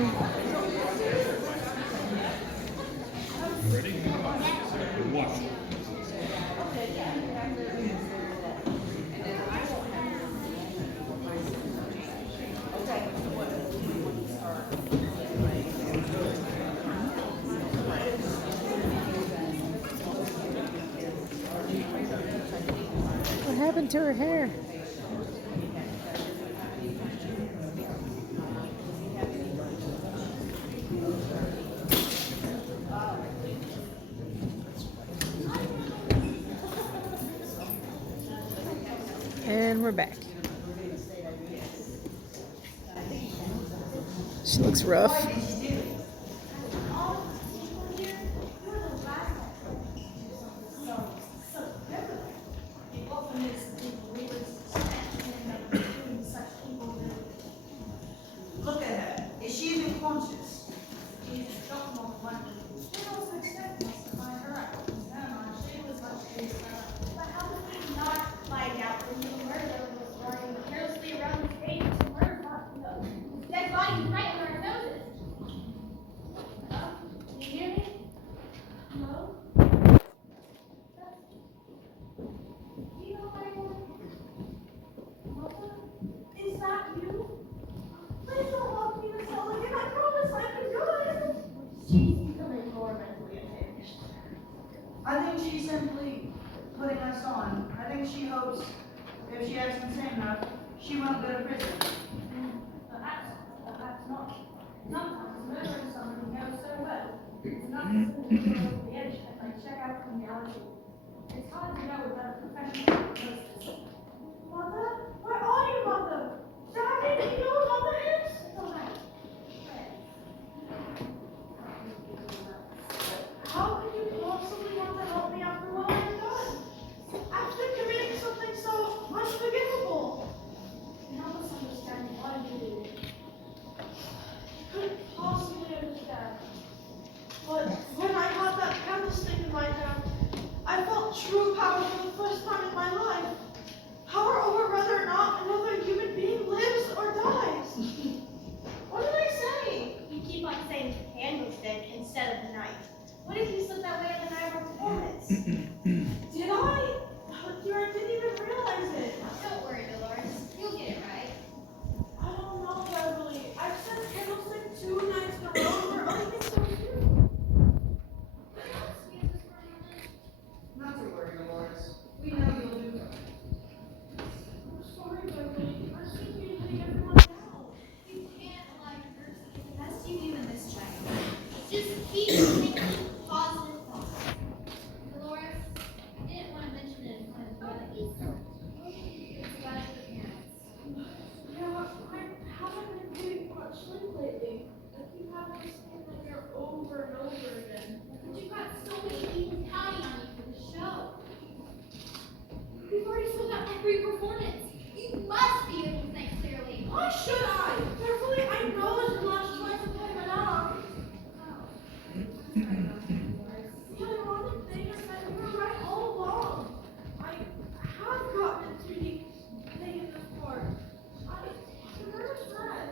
What happened to her hair? And we're back. She looks rough. Look at her. Is she even conscious? But how did we not find out when the murderer was running carelessly around the stage to murder the dead body right under our noses? Hello? Can you hear me? Hello? Do you know where I am? Mother? Is that you? Please don't walk me this hell again. I promise I can do it. She's becoming more mentally unhinged. I think she's simply putting us on. I think she hopes if she acts insane enough, she won't go to prison. Perhaps not. Sometimes murdering someone you know so well is enough to send you over the edge and like check out from reality. It's hard to know without a professional diagnosis. Mother? Where are you, Mother? Daddy, do you know what Mother is? It's alright. How could you possibly want to help me after what I've done? After committing something so unforgivable. Help us understand why you did it. Couldn't possibly understand. But when I got that candlestick in my hand, I felt true power for the first time in my life. Power over whether or not another human being lives or dies. What did I say? You keep on saying candlestick instead of knife. What if you said that way on the night of our performance? Did I? Dear, I didn't even realize it. Don't worry, Dolores. You'll get it right. I don't know, Beverly. I've said candlestick 2 nights in a row where other things don't do. Not to worry, Dolores. We know you'll do it. I'm sorry, Beverly. I shouldn't be letting everyone down. You can't allow your nerves to get the best of you in this check. Just keep thinking positive thoughts. Dolores, I didn't want to mention it in front of the others. It's about your parents. Yeah, I haven't been getting much sleep lately. I keep having this thing like here over and over again. But you've got so many people counting on you for the show. We've already sold out every performance. You must be able to think clearly. Why should I? Beverly, I know there's much twice a day, but the ironic thing is that you were right all along. I have gotten into the thing in this part. I'm nervous wreck.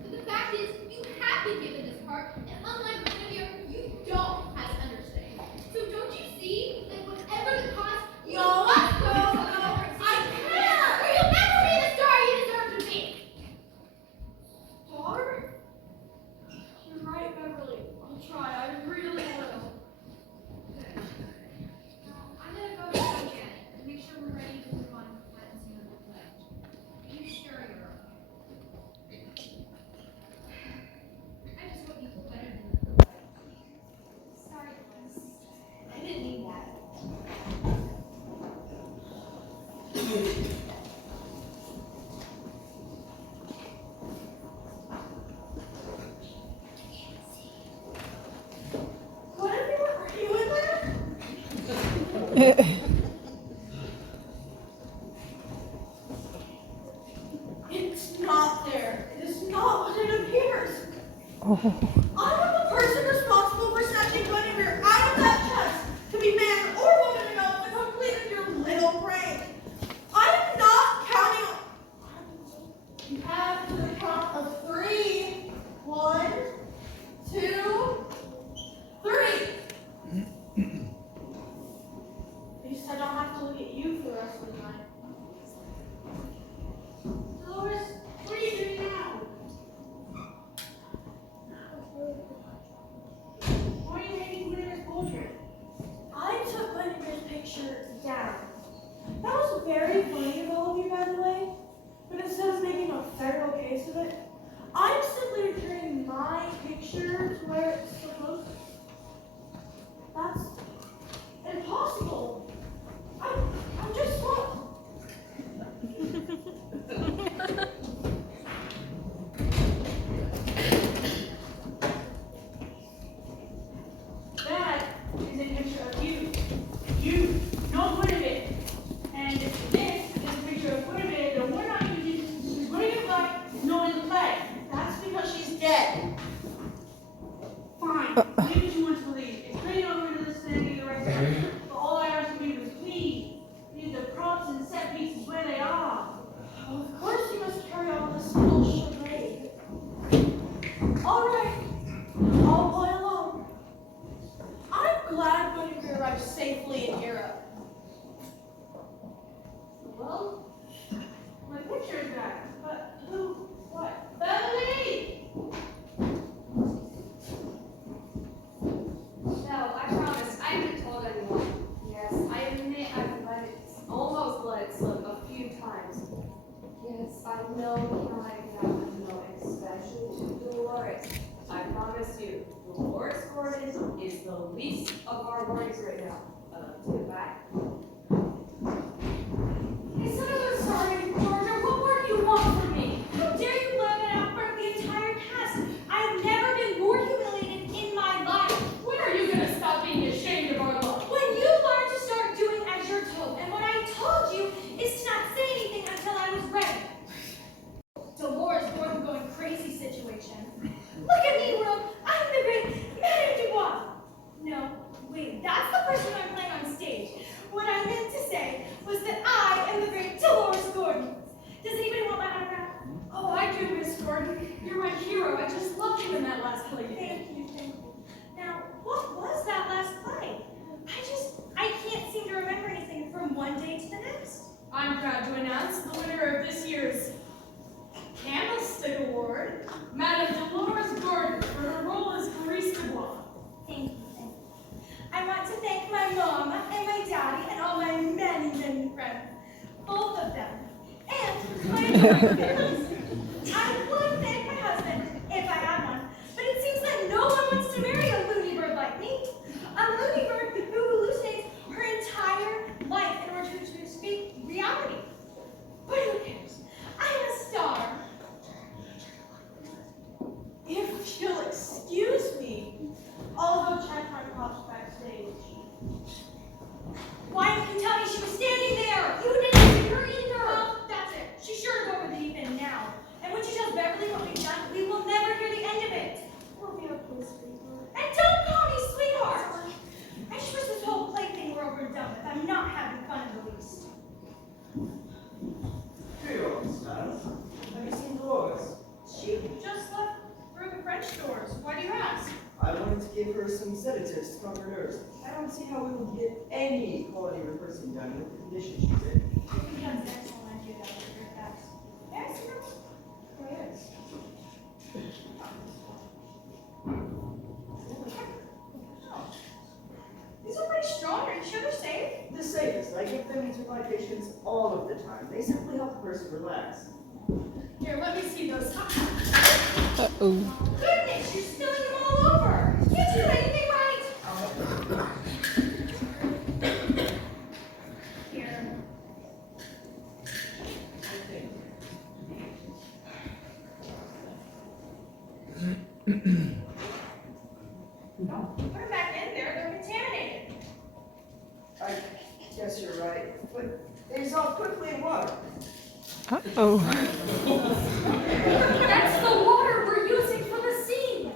But the fact is, you have been given this part, and unlike Guinevere, you don't have an understudy. So don't you see that whatever the cost, you must go over. I can't! Or you'll never be the star you deserve to be! Star? You're right, Beverly. I'll try. I really will. I'm gonna go check Janet and make sure we're ready to move on to the final scene of the play. Are you sure you're okay? I just hope you feel better than the play. Sorry, Liz. I didn't mean that. Guinevere, are you in there? It's not there. It is not what it appears. I am the person responsible for snatching Guinevere out of that chest to be man or woman enough to complete your little brain. I am not counting on. You have to the count of 3. 1, 2, 3. At least I don't have to look at you for the rest of the night. Dolores, what are you doing now? Why are you making Guinevere's portrait? I took Guinevere's picture down. That was very funny of all of you, by the way. But instead of making a federal case of it, I'm simply returning my picture to where it's supposed to be. That's impossible. I'm just not. Yes, I know how I got to know, especially to Dolores. I promise you, Dolores Gordon is the least of our worries right now. Goodbye. I said I was sorry, Georgia. What more do you want from me? How dare you let it out front of the entire cast? I've never been more humiliated in my life. When are you gonna stop being ashamed of our love? When you learn to start doing as you're told, and what I told you is to not say anything until I was ready. Dolores Gordon going crazy situation. Look at me, world. I'm the great Madame Dubois. No, wait, that's the person I'm playing on stage. What I meant to say was that I am the great Dolores Gordon. Does anybody want my autograph? Oh, I do, Miss Gordon. You're my hero. I just loved you in that last play. Thank you, thank you. Now, what was that last play? I can't seem to remember anything from one day to the next. I'm proud to announce the winner of this year's Candlestick Award, Madame Dolores Gordon, for her role as Clarice Dubois. Thank you, thank you. I want to thank my mama and my daddy and all my many, many friends. Both of them. And my adoring parents. I would thank my husband if I had one, but it seems that no one wants to marry a loony bird like me. A loony bird who hallucinates her entire life in order to speak reality. But who cares? I'm a star. If you'll excuse me, I'll go check my props backstage. Why didn't you tell me she was standing there? You didn't see her either. Well, that's it. She's sure to go over the deep end now. And when she tells Beverly what we've done, we will never hear the end of it. We'll be okay, sweetheart. And don't call me sweetheart. I just wish this whole play thing were over and done with. I'm not having fun in the least. Here you are, Styles. Have you seen Dolores? She just left through the French doors. Why do you ask? I wanted to give her some sedatives to calm her nerves. I don't see how we will get any quality rehearsing done with the condition she's in. I think that's an excellent idea. That was very fast. May I see her? Oh, yes. These are pretty strong. Are you sure they're safe? The safest. I give them to my patients all of the time. They simply help the person relax. Here, let me see those. Uh-oh. Goodness, you're spilling them all over. You can't do anything right. Here. Put them back in there. They're contaminated. I guess you're right. But they dissolve quickly in water. Uh-oh. That's the water we're using for the scene.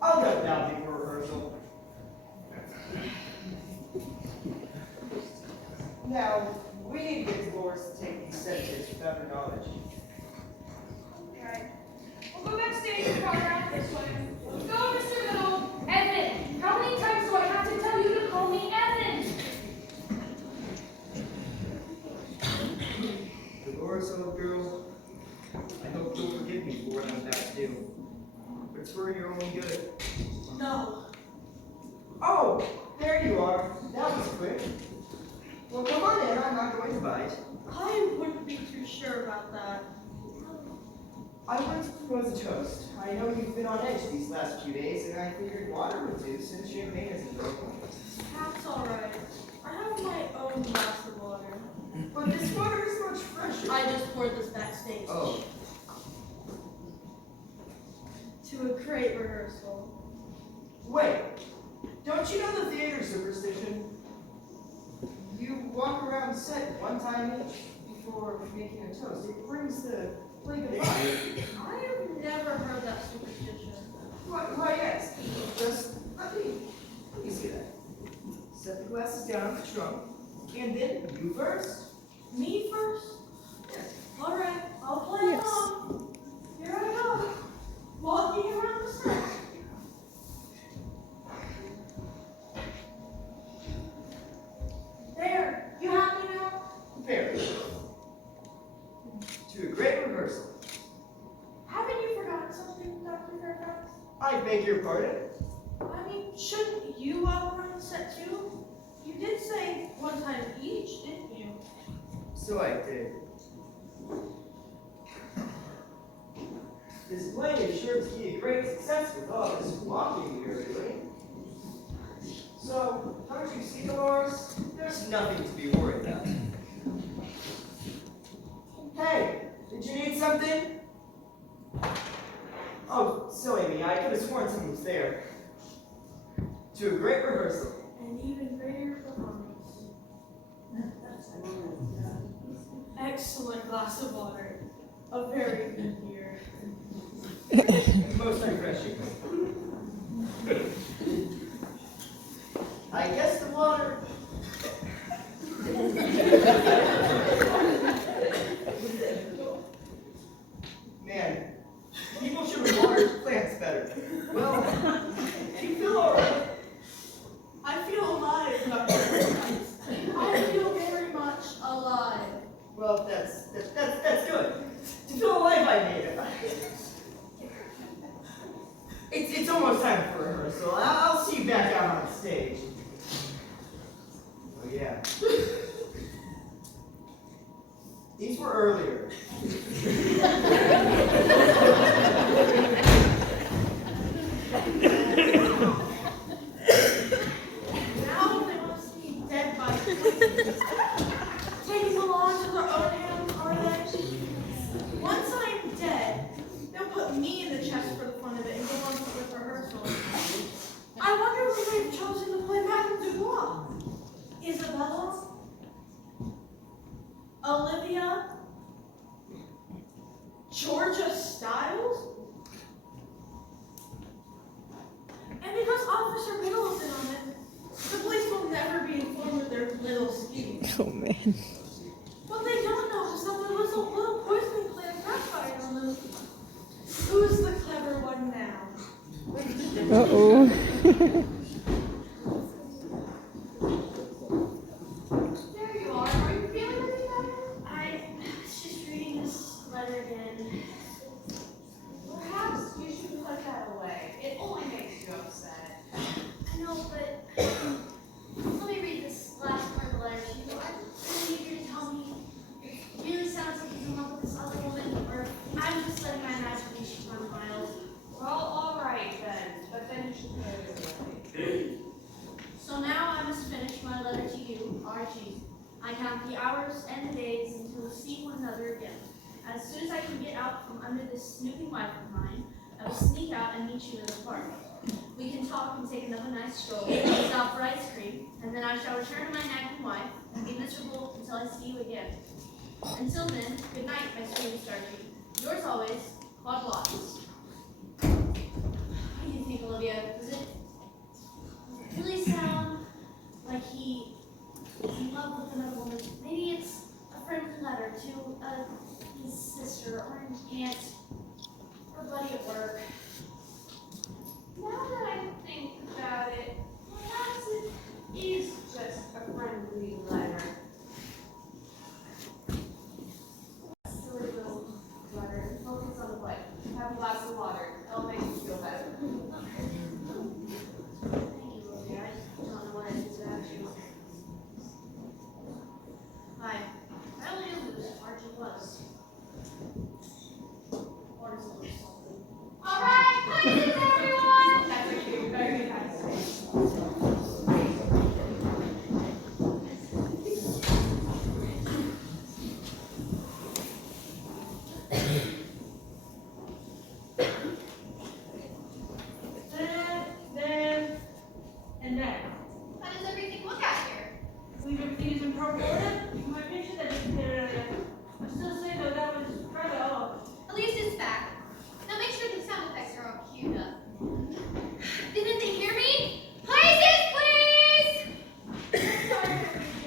I'll go down before rehearsal. Now, we need to get Dolores to take these sedatives without her knowledge. Okay. We'll go backstage and walk around this way. Go, Mr. Middle. Evan, how many times do I have to tell you to call me Evan? Dolores, old girl, I hope you'll forgive me for what I'm about to do. But it's for your own good. No. Oh, there you are. That was quick. Well, come on in. I'm not going to bite. I wouldn't be too sure about that. I wanted to propose a toast. I know you've been on edge these last few days, and I figured water would do since champagne isn't broken. That's alright. I have my own glass of water. But this water is much fresher. I just poured this backstage. Oh, To a great rehearsal. wait. Don't you know the theater superstition? You walk around set one time each before making a toast. It brings the plague of life. I have never heard that superstition. Why, yes. Just let me see that. Set the glasses down on the trunk, and then you first. Me first? Yes. Alright, I'll play Yes. along. Here I go. Walking around the set. There, you happy now? Very. To a great rehearsal. Haven't you forgotten something, Dr. Fairfax? I beg your pardon? I mean, shouldn't you walk around the set too? You did say one time each, didn't you? So I did. sure to be a great success with all this walking you're doing. So, don't you see, Dolores? There's nothing to be worried about. Hey, did you need something? Oh, silly me, I could have sworn someone was there. To a great rehearsal. An even greater performance. Excellent glass of water. A very good beer. Most refreshing. I guess the water. Man, people should water plants better. Well, do you feel alright? I feel alive, Dr. I feel very much alive. Well, that's good. To feel alive, I made it. It's almost time for rehearsal. I'll see you back out on stage. Oh yeah. These were earlier. Now they must be dead by taking the law into their own hands, are they? Once I'm dead, they'll put me in the chest for the fun of it and go on with rehearsal. I wonder who they've chosen to play Madame Dubois. Isabella? Olivia? Georgia Stiles? And because Officer Biddle is in on it, the police will never be informed of their little scheme. Oh man. What they don't know is that there was a little poisoning plant backfired on them. Who's the clever one now? Uh-oh. There you are. Are you feeling any better? I was just reading this letter again. Perhaps you should put that away. It only makes you upset. I know, but let me read this last part of the letter to you. I really need you to tell me if it really sounds like he's in love with this other woman, or if I'm just letting my imagination run wild. Well, all right then. But then you should put it away. So now I must finish my letter to you, Archie. I count the hours and the days until we see one another again. As soon as I can get out from under this snooping wife of mine, I will sneak out and meet you in the park. We can talk and take another nice stroll, stop for ice cream, and then I shall return to my nagging wife and be miserable until I see you again. Until then, good night, my sweetest Archie. Yours always, Claude Watts. What do you think, Olivia? Does it really sound like he is in love with another woman? Maybe it's a friendly letter to his sister or an aunt or a buddy at work. Now that I think about it, perhaps it is just a friendly letter. Silly little letter. Focus on the play. Have a glass of water. It'll make you feel better. Thank you, Olivia. I don't know what it is without you. Hi. I only knew who Archie was. Water's a little salty. All right, places, everyone! That's a cute, very nice. Then, and then. How does everything look out here? I believe everything is in proper order. In my picture, that is I still say though that was rather odd. At least it's back. Now make sure the sound effects are all queued up. Didn't they hear me? Places, please! Sorry,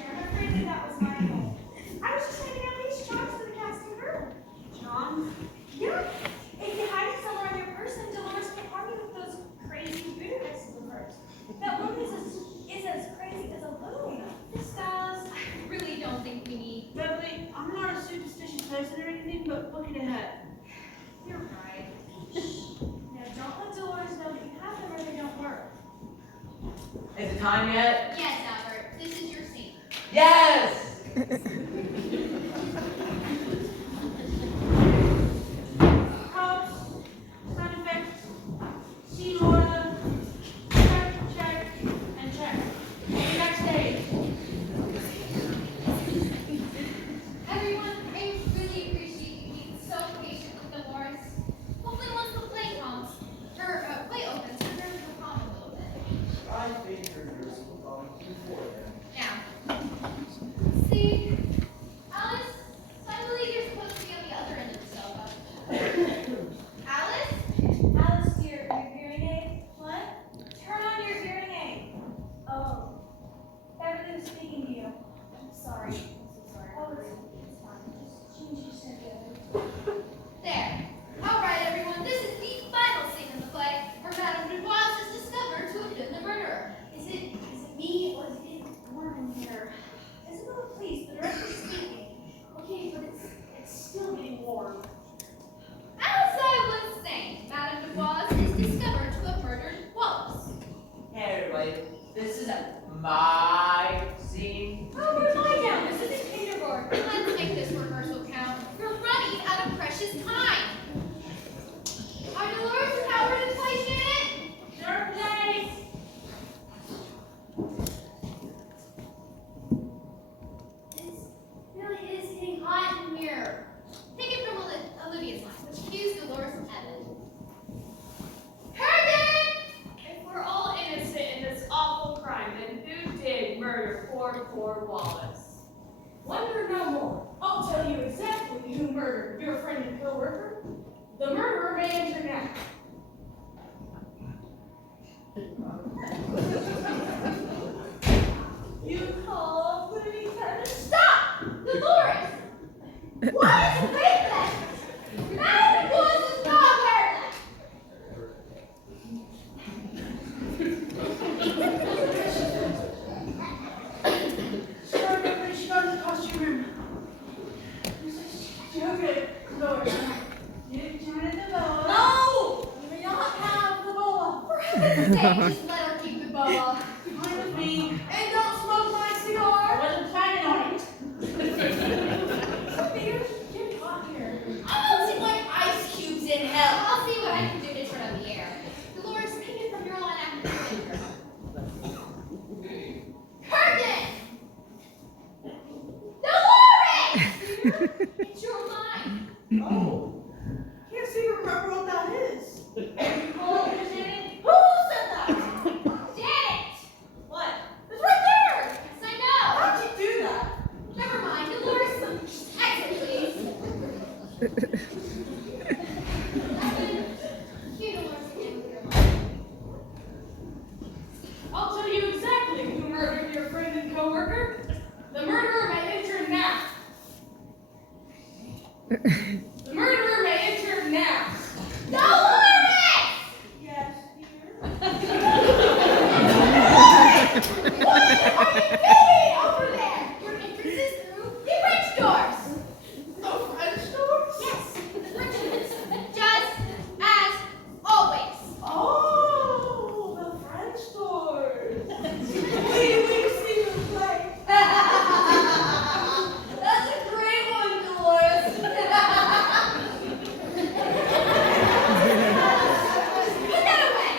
I'm afraid that was my fault. I was just handing out these charts to the cast and crew. John? Yeah. If you hide it somewhere in your purse, then Dolores can argue with those crazy weirdos of hers. That woman is as crazy as a loon. Styles, I really don't think we need. Beverly, I'm not a superstitious person or anything, but looking ahead. You're right. Now don't let Dolores know that you have them or they don't work. Is it time yet? Yes, Albert, this is your scene. Yes! Props, sound effects, precious kind. Are Dolores and Howard in place yet? Sure place. It really is getting hot in here. Take it from Olivia's line, which accused Dolores of Evan. Herman! If we're all innocent in this awful crime, then who did murder poor Wallace? Wonder no more. I'll tell you exactly who murdered your friend and co-worker. The murderer may enter now. You call pretty kind of Stop! Dolores! What is the fake that? Madam was a dog herder! Sorry, but she got in the costume room. She opened it. Door. You didn't turn in the boa. No! You may not have the boa. For heaven's sake, just let her keep the boa. Fine with me. And don't smoke my cigar. I wasn't planning on it. Beer, get hot here. I'm melting like ice cubes in hell. I'll see what I can do to turn on the air. Dolores, take it from your line after the Curtain! Dolores! It's your line. Oh. Can't seem to remember what that is. You call it Janet? Who said that? Janet! What? It's right there. Yes, I know. How'd you do that? Never mind, Dolores. Exit, please. Cue Dolores again with your line. I'll tell you exactly who murdered your friend and co-worker. The murderer may enter now. The murderer may enter now. Dolores! Yes, dear. What are you doing over there? Your entrance is through the French doors. Oh, French doors? Yes, the French doors. Just as always. Oh, the French doors. We've seen them play. That's a great one, Dolores. Put that away.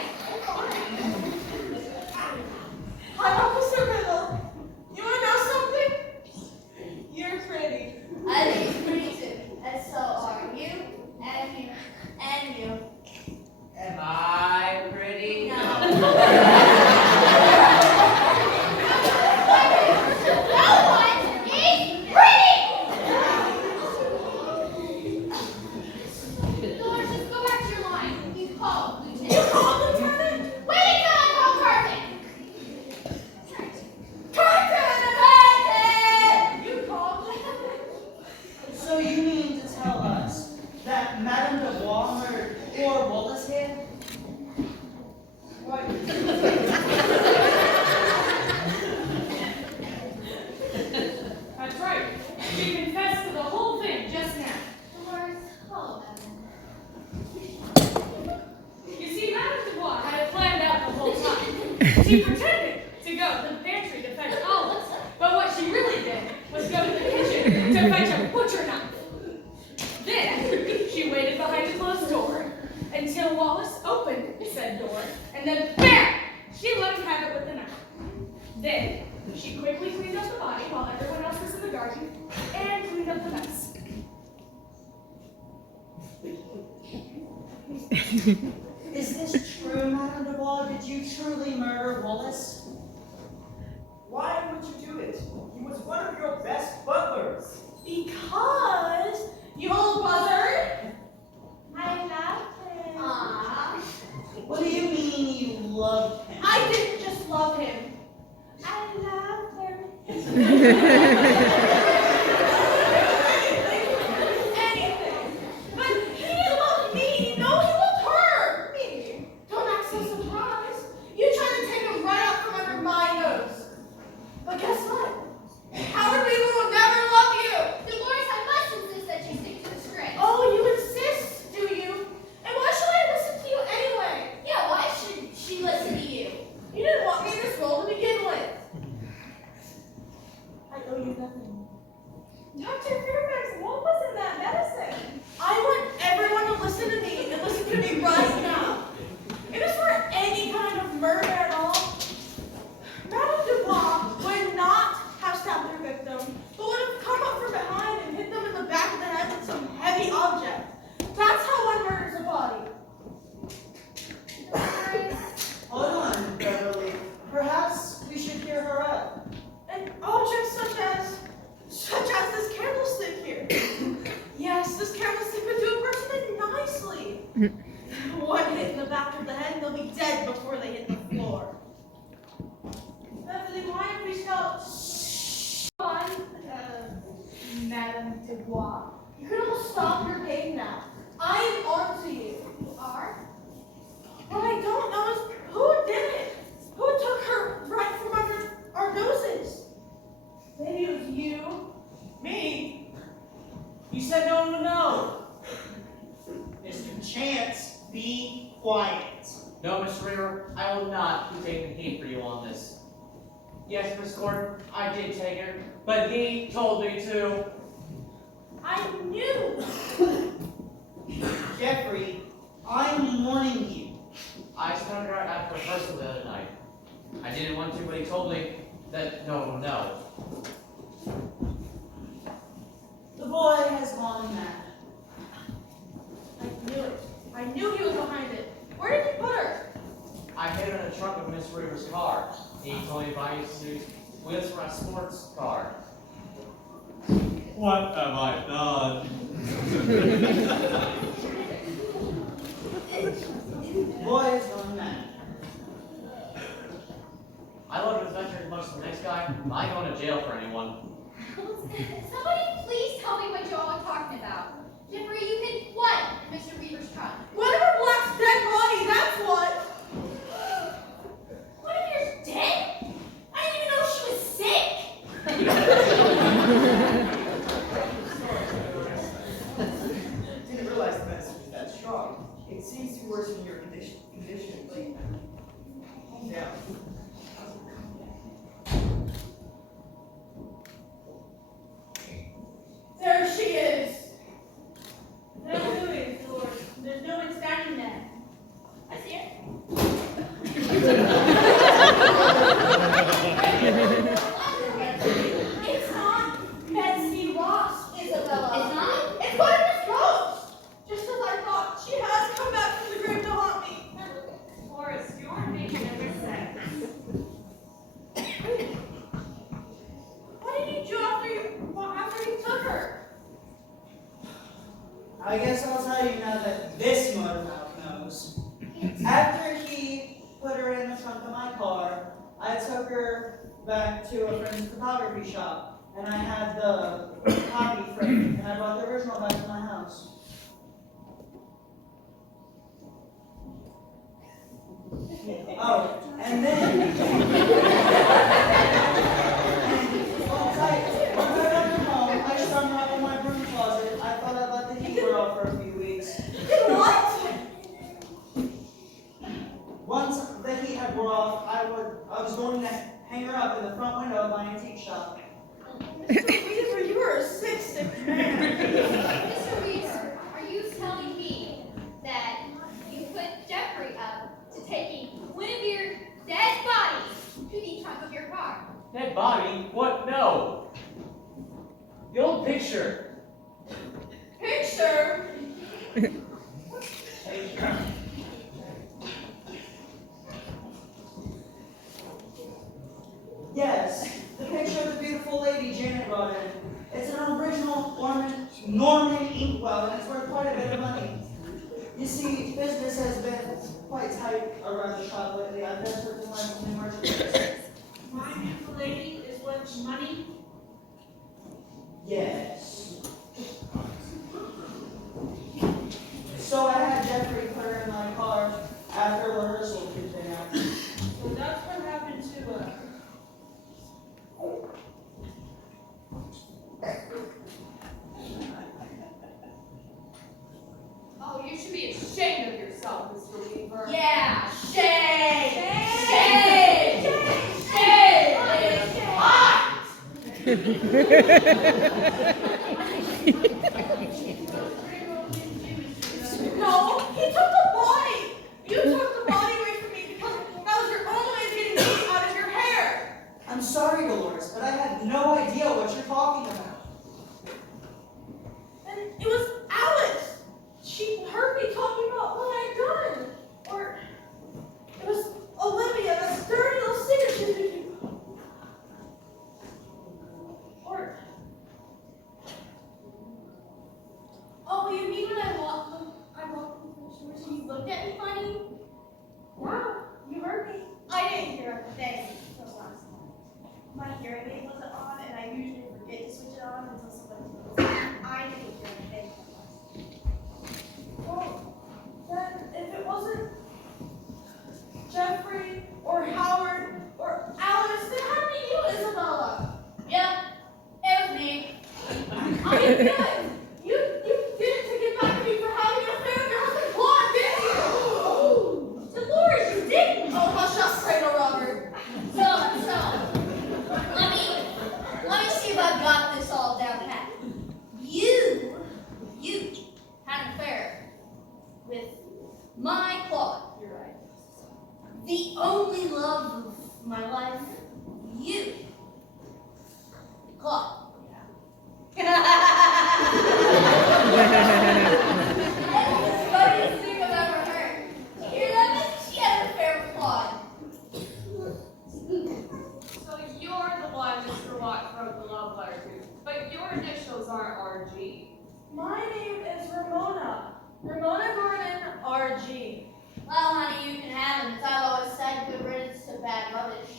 Hi, Officer Riddle. You want to know something? You're pretty. I think it's pretty too. And so are you, and you, and you. Am I pretty? No. No one is pretty. Dolores, just go back to your line. You called, Lieutenant. You called Lieutenant? Wait until I call Curtin. You called him? So you mean to tell us that Madame de Bois murdered poor Wallace here? What? That's right. She confessed to the whole thing just now. Dolores, call Evan. You see, Madame Dubois had it planned out the whole time. She pretended to go to the pantry to fetch olives, but what she really did was go to the kitchen to fetch a butcher knife. Then she waited behind a closed door until Wallace opened said door, and then BAM! She let him have it with the knife. Then she quickly cleaned up the body while everyone else was in the garden and cleaned up the mess. Is this true, Madame de Bois? Did you truly murder Wallace? Why would you do it? He was one of your best butlers. Because, you old buzzard. I love him. Aww. What do you mean you loved him? I didn't just love him. I love him. Anything. But he loved me. No, he loved her. Me. Don't act so surprised. You tried to take him right out from under my nose. But guess what? Howard people will never love you. Dolores, I must insist that you stick to the script. Oh, you insist, do you? And why should I listen to you anyway? Yeah, why should she listen to you? You didn't want me in this role to begin with. I owe you nothing. Dr. Fairfax, what was in that medicine? I went Dubois. You can all stop your game now. I am on to you. You are? What I don't know is who did it? Who took her right from under our noses? Maybe it was you. Me? You said no one would know. Mr. Chance, be quiet. No, Miss Reaver, I will not be taking heat for you on this. Yes, Miss Gordon, I did take her, but he told me to. I knew. Jeffrey, I'm warning you. I snuck her out after rehearsal the other night. I didn't want to, but he told me that no. The boy has gone mad. I knew it. I knew he was behind it. Where did he put her? I hid her in the trunk of Miss Reaver's car. He told me if I used to use wheels for a sports car. What have I done? The boy has gone mad. I love adventure as much as the next guy. I'm not going to jail for anyone. Somebody please tell me what you all are talking about. Jeffrey, you hid what in Mr. Weaver's trunk? Guinevere Black's dead body, that's what. Guinevere's dead? I didn't even know she was sick. Didn't realize the medicine was that strong. It seems to worsen your condition. Calm down. There she is. There who is, Lord. There's no one standing there. I see it. It's not Betsy Ross, Isabella. It's not? It's Guinevere Rose. Just as I thought, she has come back from the grave to haunt me. Horace, you're making every sense. What did you do after you took her? I guess I'll tell you now that this motormouth knows. After he put her in the trunk of my car, I took her back to a friend's photography shop, and I had the copy framed, and I brought the original back to my house. Oh, and then once I got home, I strung her up in my broom closet. I thought I'd let the heat wear off for a few weeks. What? Once the heat had wore off, I was going to hang her up in the front window of my antique shop. Mr. Weaver, you are a sick man. Mr. Weaver, are you telling me that you put Jeffrey up to taking Guinevere's dead body to the trunk of your car? Dead body? What? No. The old picture. Picture? Yes, the picture of the beautiful lady Janet brought in. It's an original Norman inkwell, and it's worth quite a bit of money. You see, business has been quite tight around the shop lately. I'm desperate to find some new merchandise. My beautiful lady is worth money. Yes. So I had Jeffrey put her in my car after rehearsal Tuesday night. So that's what happened to Oh, you should be ashamed of yourself, Mr. Weaver. Yeah, shame! Shame! No, he took the body! You took the body away from me because that was your only way of getting meat out of your hair! I'm sorry, Dolores, but I had no idea what you're talking about. And it was Alice! She heard me talking about what I'd done! Or it was Olivia, that dirty little secret. Or oh, you mean when I walked in the shores and you looked at me funny? Wow, you heard me. I didn't hear a thing until last night. My hearing aid wasn't on, and I usually forget to switch it on until somebody tells me. only love of my life, you. Claude. That's the funniest thing I've ever heard. You hear that, Miss? She had her fair Claude. So you're the one Mr. Watt wrote the love letter to, but your initials aren't RG. My name is Ramona. Ramona Gordon, RG. Well, honey, you can have him. As I've always said, good riddance to bad rubbish.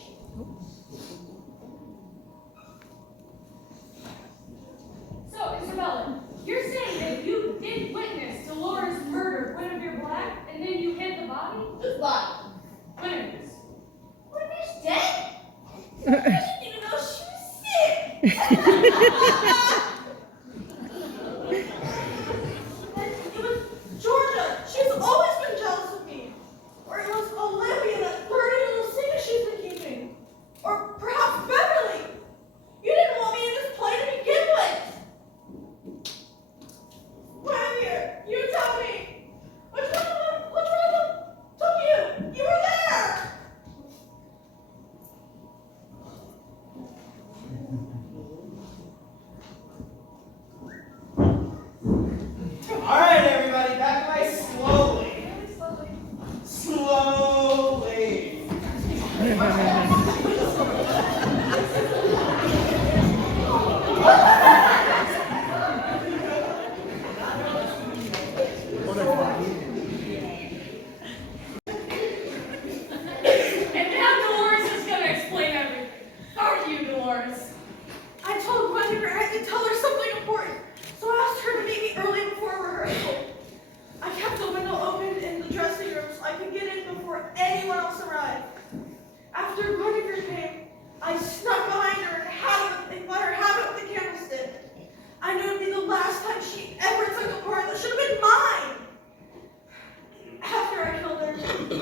So, Isabella, you're saying that you did witness Dolores murder Guenevere Black, and then you hid the body? Whose body? Guinevere's. Guinevere's dead? I didn't even know she was sick. It was Georgia. She's always been jealous of me. Or it was Olivia, that dirty little secret she's been keeping. Or perhaps Beverly. You didn't want me in this play to begin with. Guinevere, you tell me. Which one of them took you? You were there. All right, everybody, back away slowly. Slowly. And now Dolores is going to explain everything. Aren't you, Dolores? I told Guinevere I had to tell her something important, so I asked her to meet me early before rehearsal. I kept the window open in the dressing room so I could get in before anyone else arrived. After Guinevere came, I snuck behind her and let her have it with the candlestick. I knew it would be the last time she ever took a part that should have been mine. After I killed her,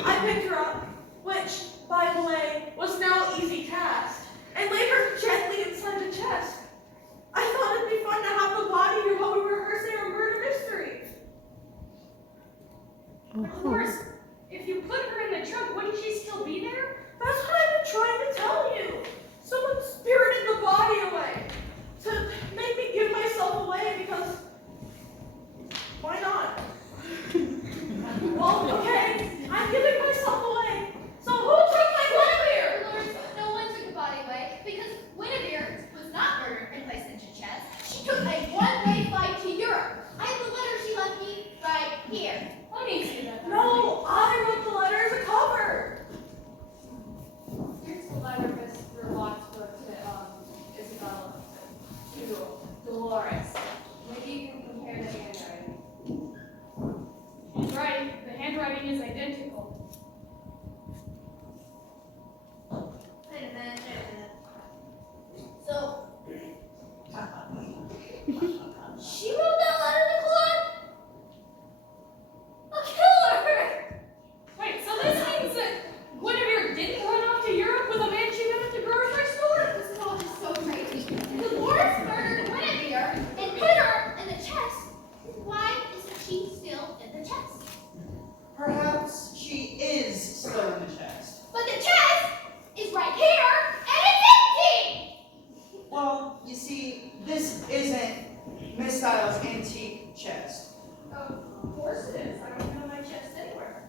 I picked her up, which, by the way, was no easy task, and laid her gently inside the chest. I thought it'd be fun to have the body here while we were rehearsing our murder mystery. Dolores, if you put her in the trunk, wouldn't she still be there? That's what I've been trying to tell you. Someone spirited the body away to make me give myself away because why not? Well, okay, I'm giving myself away. So who took my Guinevere? Dolores, no one took the body away because Guinevere was not murdered and placed into chest. She took a one-way flight to Europe. I have the letter she left me right here. Let me see that. No, I wrote the letter as a cover. Here's the letter Mr. Watt wrote to Isabella. To Dolores. Maybe you can compare the handwriting. He's right. The handwriting is identical. Wait a minute. So, she wrote that letter to Claude? I'll kill her! Wait, so this means that Guinevere didn't run off to Europe with a man she met at the grocery store? This is all just so crazy. Dolores murdered Guinevere and put her in the chest. Why isn't she still in the chest? Perhaps she is still in the chest. But the chest is right here and it's empty! Well, you see, this isn't Miss Styles' antique chest. Of course it is. I don't know my chest anywhere.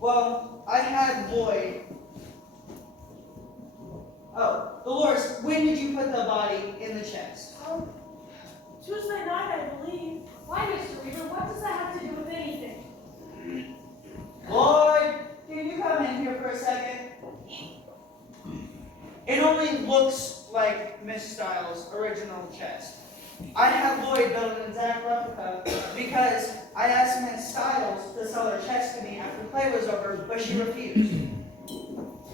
Well, I had Lloyd. Oh, Dolores, when did you put the body in the chest? Tuesday night, I believe. Why, Mr. Reaver? What does that have to do with anything? Lloyd, can you come in here for a second? It only looks like Miss Styles' original chest. I had Lloyd build an exact replica because I asked Miss Styles to sell her chest to me after the play was over, but she refused.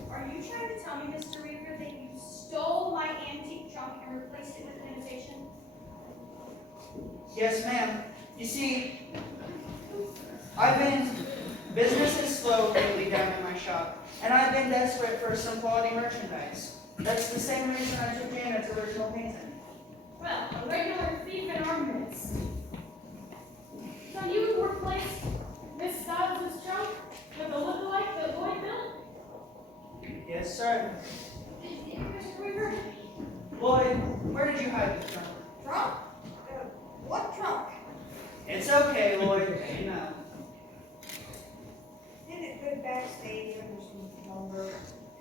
Are you trying to tell me, Mr. Reaver, that you stole my antique trunk and replaced it with an imitation? Yes, ma'am. You see, business is slow lately down in my shop, and I've been desperate for some quality merchandise. That's the same reason I took Janet's original painting. Well, a regular thief in our midst. So you replaced Miss Styles' trunk with a lookalike that Lloyd built? Trunk? What trunk? It's okay, Lloyd. You know. Did it good backstage under some lumber,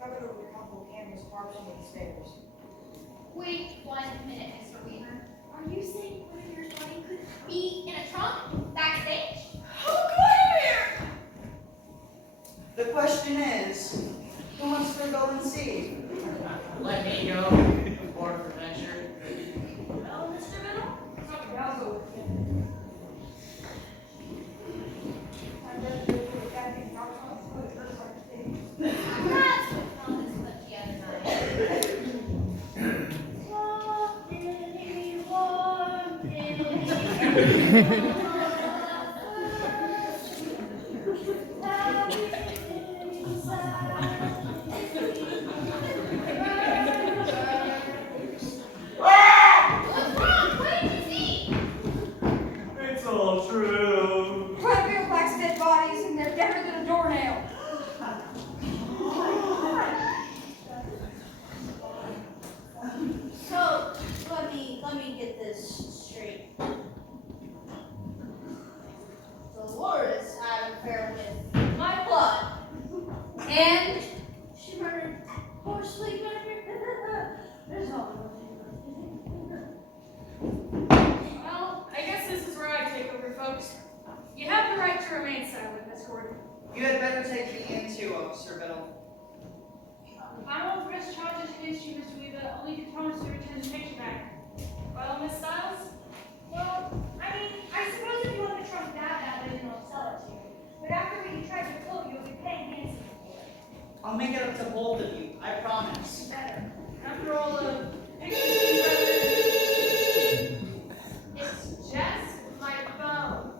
covered over a couple of canvas tarps under the stairs. Wait 1 minute, Mr. Weaver. Are you saying one of your body could be in a trunk backstage? Oh, Guinevere! The question is, who wants to go and see? Let me go. Born for adventure. Well, Mr. Middle? Okay, I'll go with you. I'd rather go to a goddamn tarps on the foot, it hurts like a pig. That's what Thomas put the other night. What's wrong? What did you see? It's all true. Guenevere Black's dead bodies, and they're deader than a doornail. So, let me get this straight. Dolores had an affair with my blood, and she murdered poor sweet Guinevere. There's all Well, I guess this is where I take over, folks. You have the right to remain silent, Miss Gordon. You had better take me in too, Officer Biddle. I won't press charges against you, Mr. Weaver, only to promise to return the picture back. Well, Miss Stiles? Well, I mean, I suppose if you want the trunk that badly, then I'll sell it to you. But after we try to quote you, you'll be paying handsomely for it. I'll make it up to both of you, I promise. Better. After all, the picture seems rather... It's just my phone.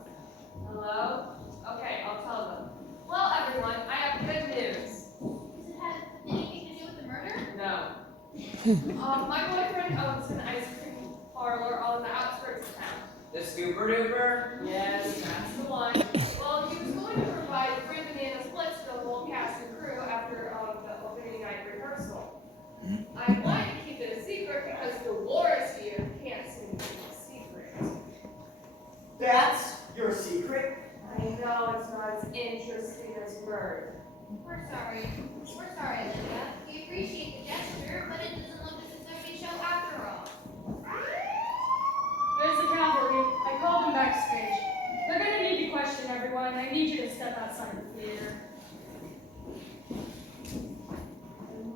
Hello? Okay, I'll tell them. Well, everyone, I have good news. Does it have anything to do with the murder? No. My boyfriend owns an ice cream parlor on the outskirts of town. The Scooper Dooper? Yes, that's the one. Well, he was going to provide free banana splits for the whole cast and crew after the opening night rehearsal. I wanted to keep it a secret because Dolores here can't seem to keep a secret. That's your secret? I know it's not as interesting as murder. We're sorry. We're sorry, Olivia. We appreciate the gesture, but it doesn't look as if there'd be a show after all. There's the cavalry. I called them backstage. They're gonna need to question everyone. I need you to step outside the theater. I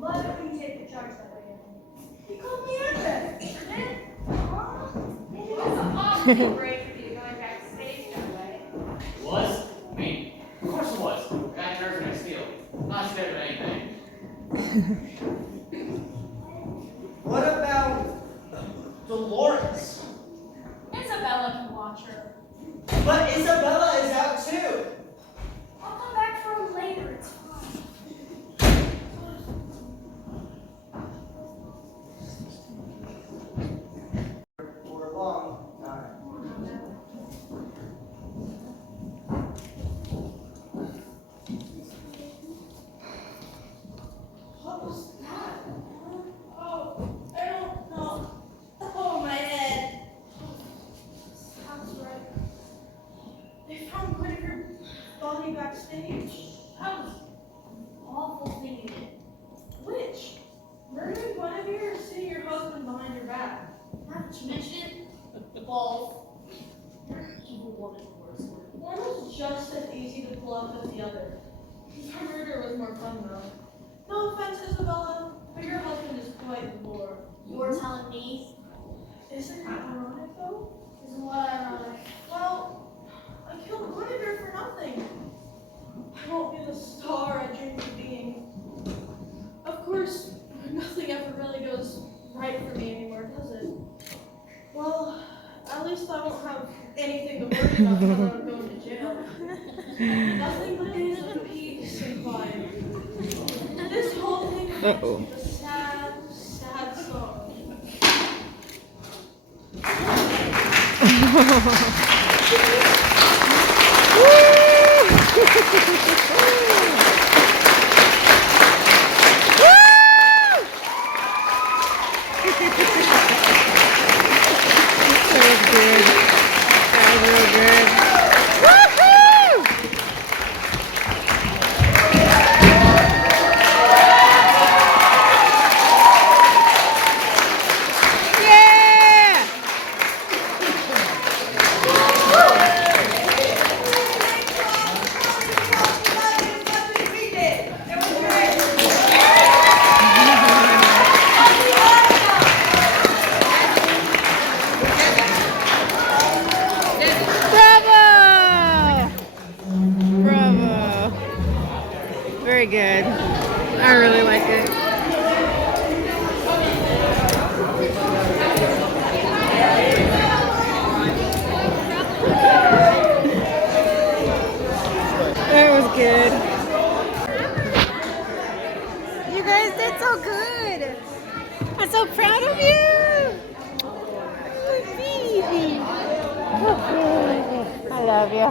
love it when you take the charge that way, Anthony. He called me Annabeth. Sure did. It was awfully brave of you going backstage that way. It was? I mean, of course it was. That nerve I steal. Not scared of anything. What about Dolores? Isabella can watch her. But Isabella is out too. I'll come back for her later. It's fine. For a long time. What was that? Oh, I don't know. Oh, my head. Sounds right. They found Guinevere's body backstage. That was an awful thing you did. Which? Murdering Guinevere or seeing your husband behind your back? Now that you mention it, both. You're an evil woman, Dolores Gordon. One was just as easy to pull off as the other. Her murder was more fun, though. No offense, Isabella, but your husband is quite the lord. You're telling me? Isn't that ironic, though? Isn't what ironic? Well, I killed Guinevere for nothing. I won't be the star I dreamed of being. Of course, nothing ever really goes right for me anymore, does it? Well, at least I won't have anything to worry about now that I'm going to jail. Nothing but days of peace and quiet. This whole thing is a sad, sad song. love you.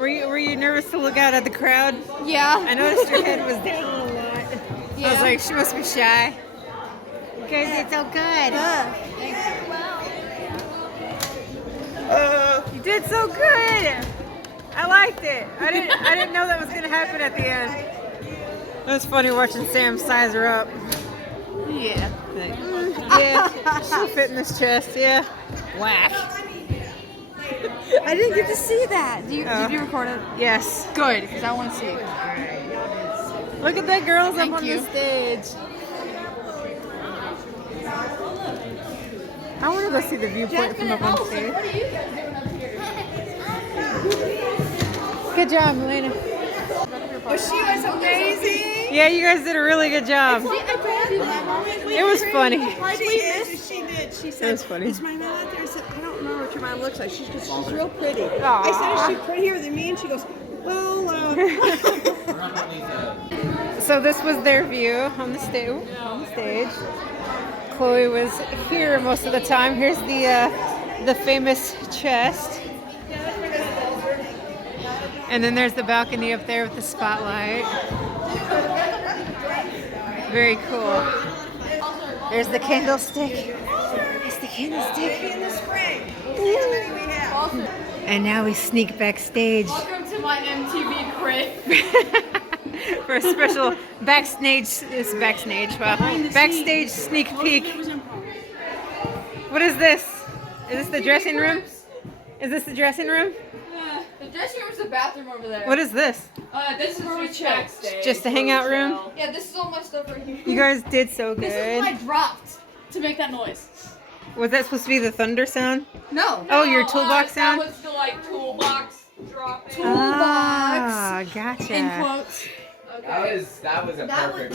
Were you nervous to look out at the crowd? Yeah. I noticed your head was down a lot. I was like, she must be shy. You guys did so good. You did so good. I liked it. I didn't know that was gonna happen at the end. It was funny watching Sam size her up. Yeah. Like, yeah, she fit in this chest. Yeah. Whack. I didn't get to see that. Did you record it? Yes. Good, because I want to see it. Look at that girls Thank up on you. the stage. I want to go see the viewpoint from up on stage. What are you guys doing up here? Good job, Melina. Oh, she was amazing. Yeah, you guys did a really good job. It was funny. She did. She said, It was funny. "Is my mom out there?" I said, "I don't know what your mom looks like. She's real pretty." I said, "Is she prettier than me?" And she goes, "Well." So this was their view on the stage. Chloe was here most of the time. Here's the famous chest. And then there's the balcony up there with the spotlight. Very cool. There's the candlestick. There's the candlestick. And now we sneak backstage Welcome to my MTV crib. for a special backstage sneak peek. What is this? Is this the dressing room? Is this the dressing room? The dressing room's the bathroom over there. What is this? This is where we chill. Just a hangout room? Yeah, this is all my stuff right here. You guys did so good. This is what I dropped to make that noise. Was that supposed to be the thunder sound? No. Oh, your toolbox sound? That was the toolbox dropping. Ah, gotcha. In quotes. That was a perfect.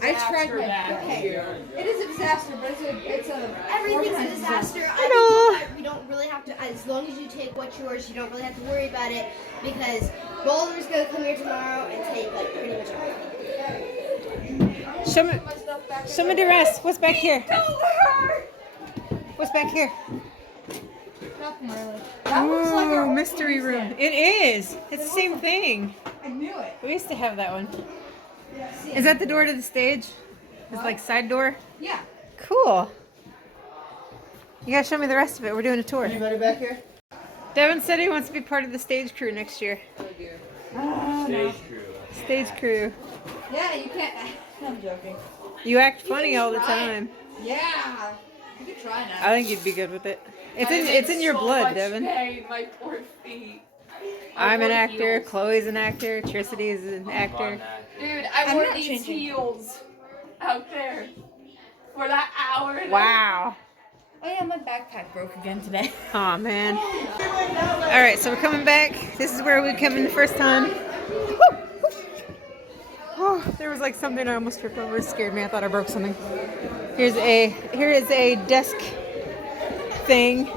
I tried my best. Okay. It is a disaster, but it's a Everything's a disaster. know. I think we don't really have to, as long as you take what's yours, you don't really have to worry about it because Boulder's going to come here tomorrow and take like pretty much everything. Show me the rest. What's back here? What's back here? Nothing really. Ooh, mystery room. It is. It's the same thing. I knew it. We used to have that one. Is that the door to the stage? It's like side door? Yeah. Cool. You gotta show me the rest of it. We're doing a tour. Anybody back here? Devin said he wants to be part of the stage crew next year. Stage crew. Yeah, you can't. I'm joking. You act funny all the time. Yeah. You could try now. I think you'd be good with it. It's in your blood, Devin. Pain, my poor feet. I'm an actor. Chloe's an actor. Tricity is an actor. Dude, I wore these heels out there for that hour. And Wow. Oh yeah, my backpack broke again today. Aw, man. All right, so we're coming back. This is where we come in the first time. Oh, there was like something I almost tripped over. It scared me. I thought I broke something. Here is a desk thing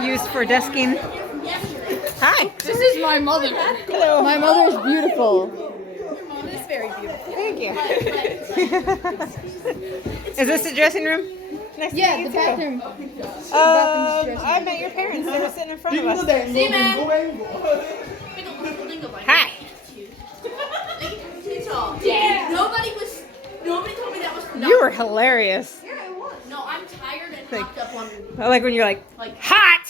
used for desking. Hi. This is my mother. Hello. My mother is beautiful. Mom is very beautiful. Thank you. Is this the dressing room? Nice to Yeah, meet the you too. bathroom. I met your parents. They were sitting in front of us. See, man. Hi. Yeah. Nobody told me that was. You were hilarious. Yeah, I was. No, I'm tired and Like- hopped up on. I like when you're like hot.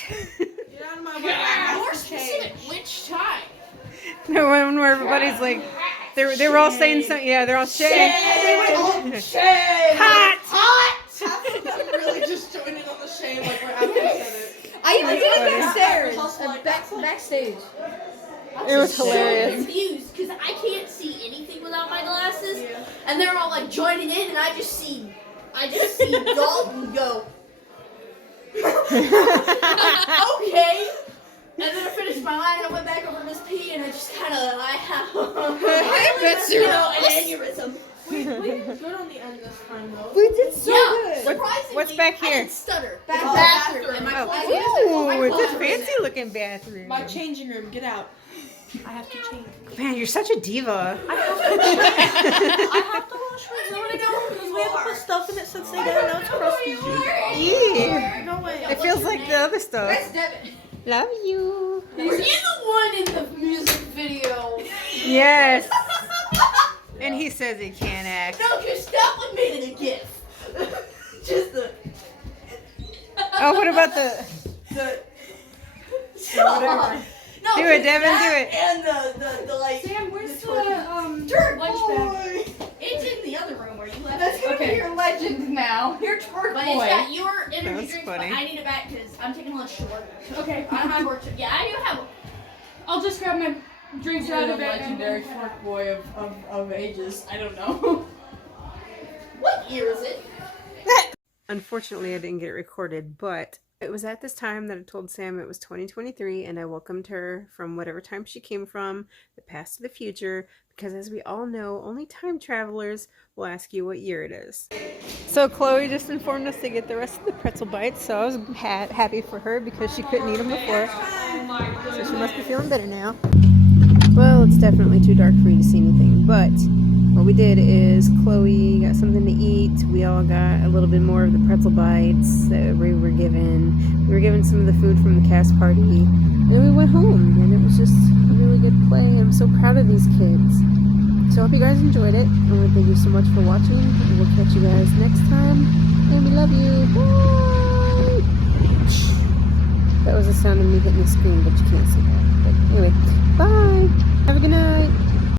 More specific, which time? The one where everybody's like, they were all saying something. Yeah, they're all shade. Hot. Half of them really just joined in on the shame, like we're after said it. I even did it Funny. downstairs, backstage. It was So hilarious. confused because I can't see anything without my glasses, and they're all like joining in, and I just see Dalton go. Okay. And then I finished my line and I went back over to Miss P and I just kind of, an aneurysm. We did good on the end this time though. We did so good. What's back here? I didn't stutter. Bathroom. And my Ooh, it's a fancy looking bathroom. My changing room, get out. I have to change. Man, you're such a diva. I have to wash my hair when I go because we have to put stuff in it since they don't know it's crusty. Yeah. No way. It feels like the other stuff. That's Devin. Love you. Were you the one in the music video? Yes. And he says he can't act. No, because that one made it a gif. Just the. Oh, what about the? Whatever. No, Do it, Devin. Do it. And the like. Sam, where's the Turd lunch boy. bag? It's in the other room where you left. That's it. gonna be your legend now. Your turd But boy. it's got your energy That's drinks, funny. but I need it back because I'm taking lunch to work. Okay. I don't have work to. Yeah, I do have. I'll just grab my drinks You're out the of it. legendary short boy of ages. I don't know. What year is it? Unfortunately, I didn't get it recorded, but it was at this time that I told Sam it was 2023, and I welcomed her from whatever time she came from, the past to the future, because as we all know, only time travelers will ask you what year it is. So Chloe just informed us to get the rest of the pretzel bites, so I was happy for her because she couldn't eat them before. So she must be feeling better now. Well, it's definitely too dark for you to see anything, but what we did is Chloe got something to eat. We all got a little bit more of the pretzel bites that we were given. We were given some of the food from the cast party, and we went home, and it was just a really good play. I'm so proud of these kids. So I hope you guys enjoyed it. I want to thank you so much for watching, and we'll catch you guys next time, and we love you. Bye! That was the sound of me hitting the screen, but you can't see that. But anyway, bye! Have a good night!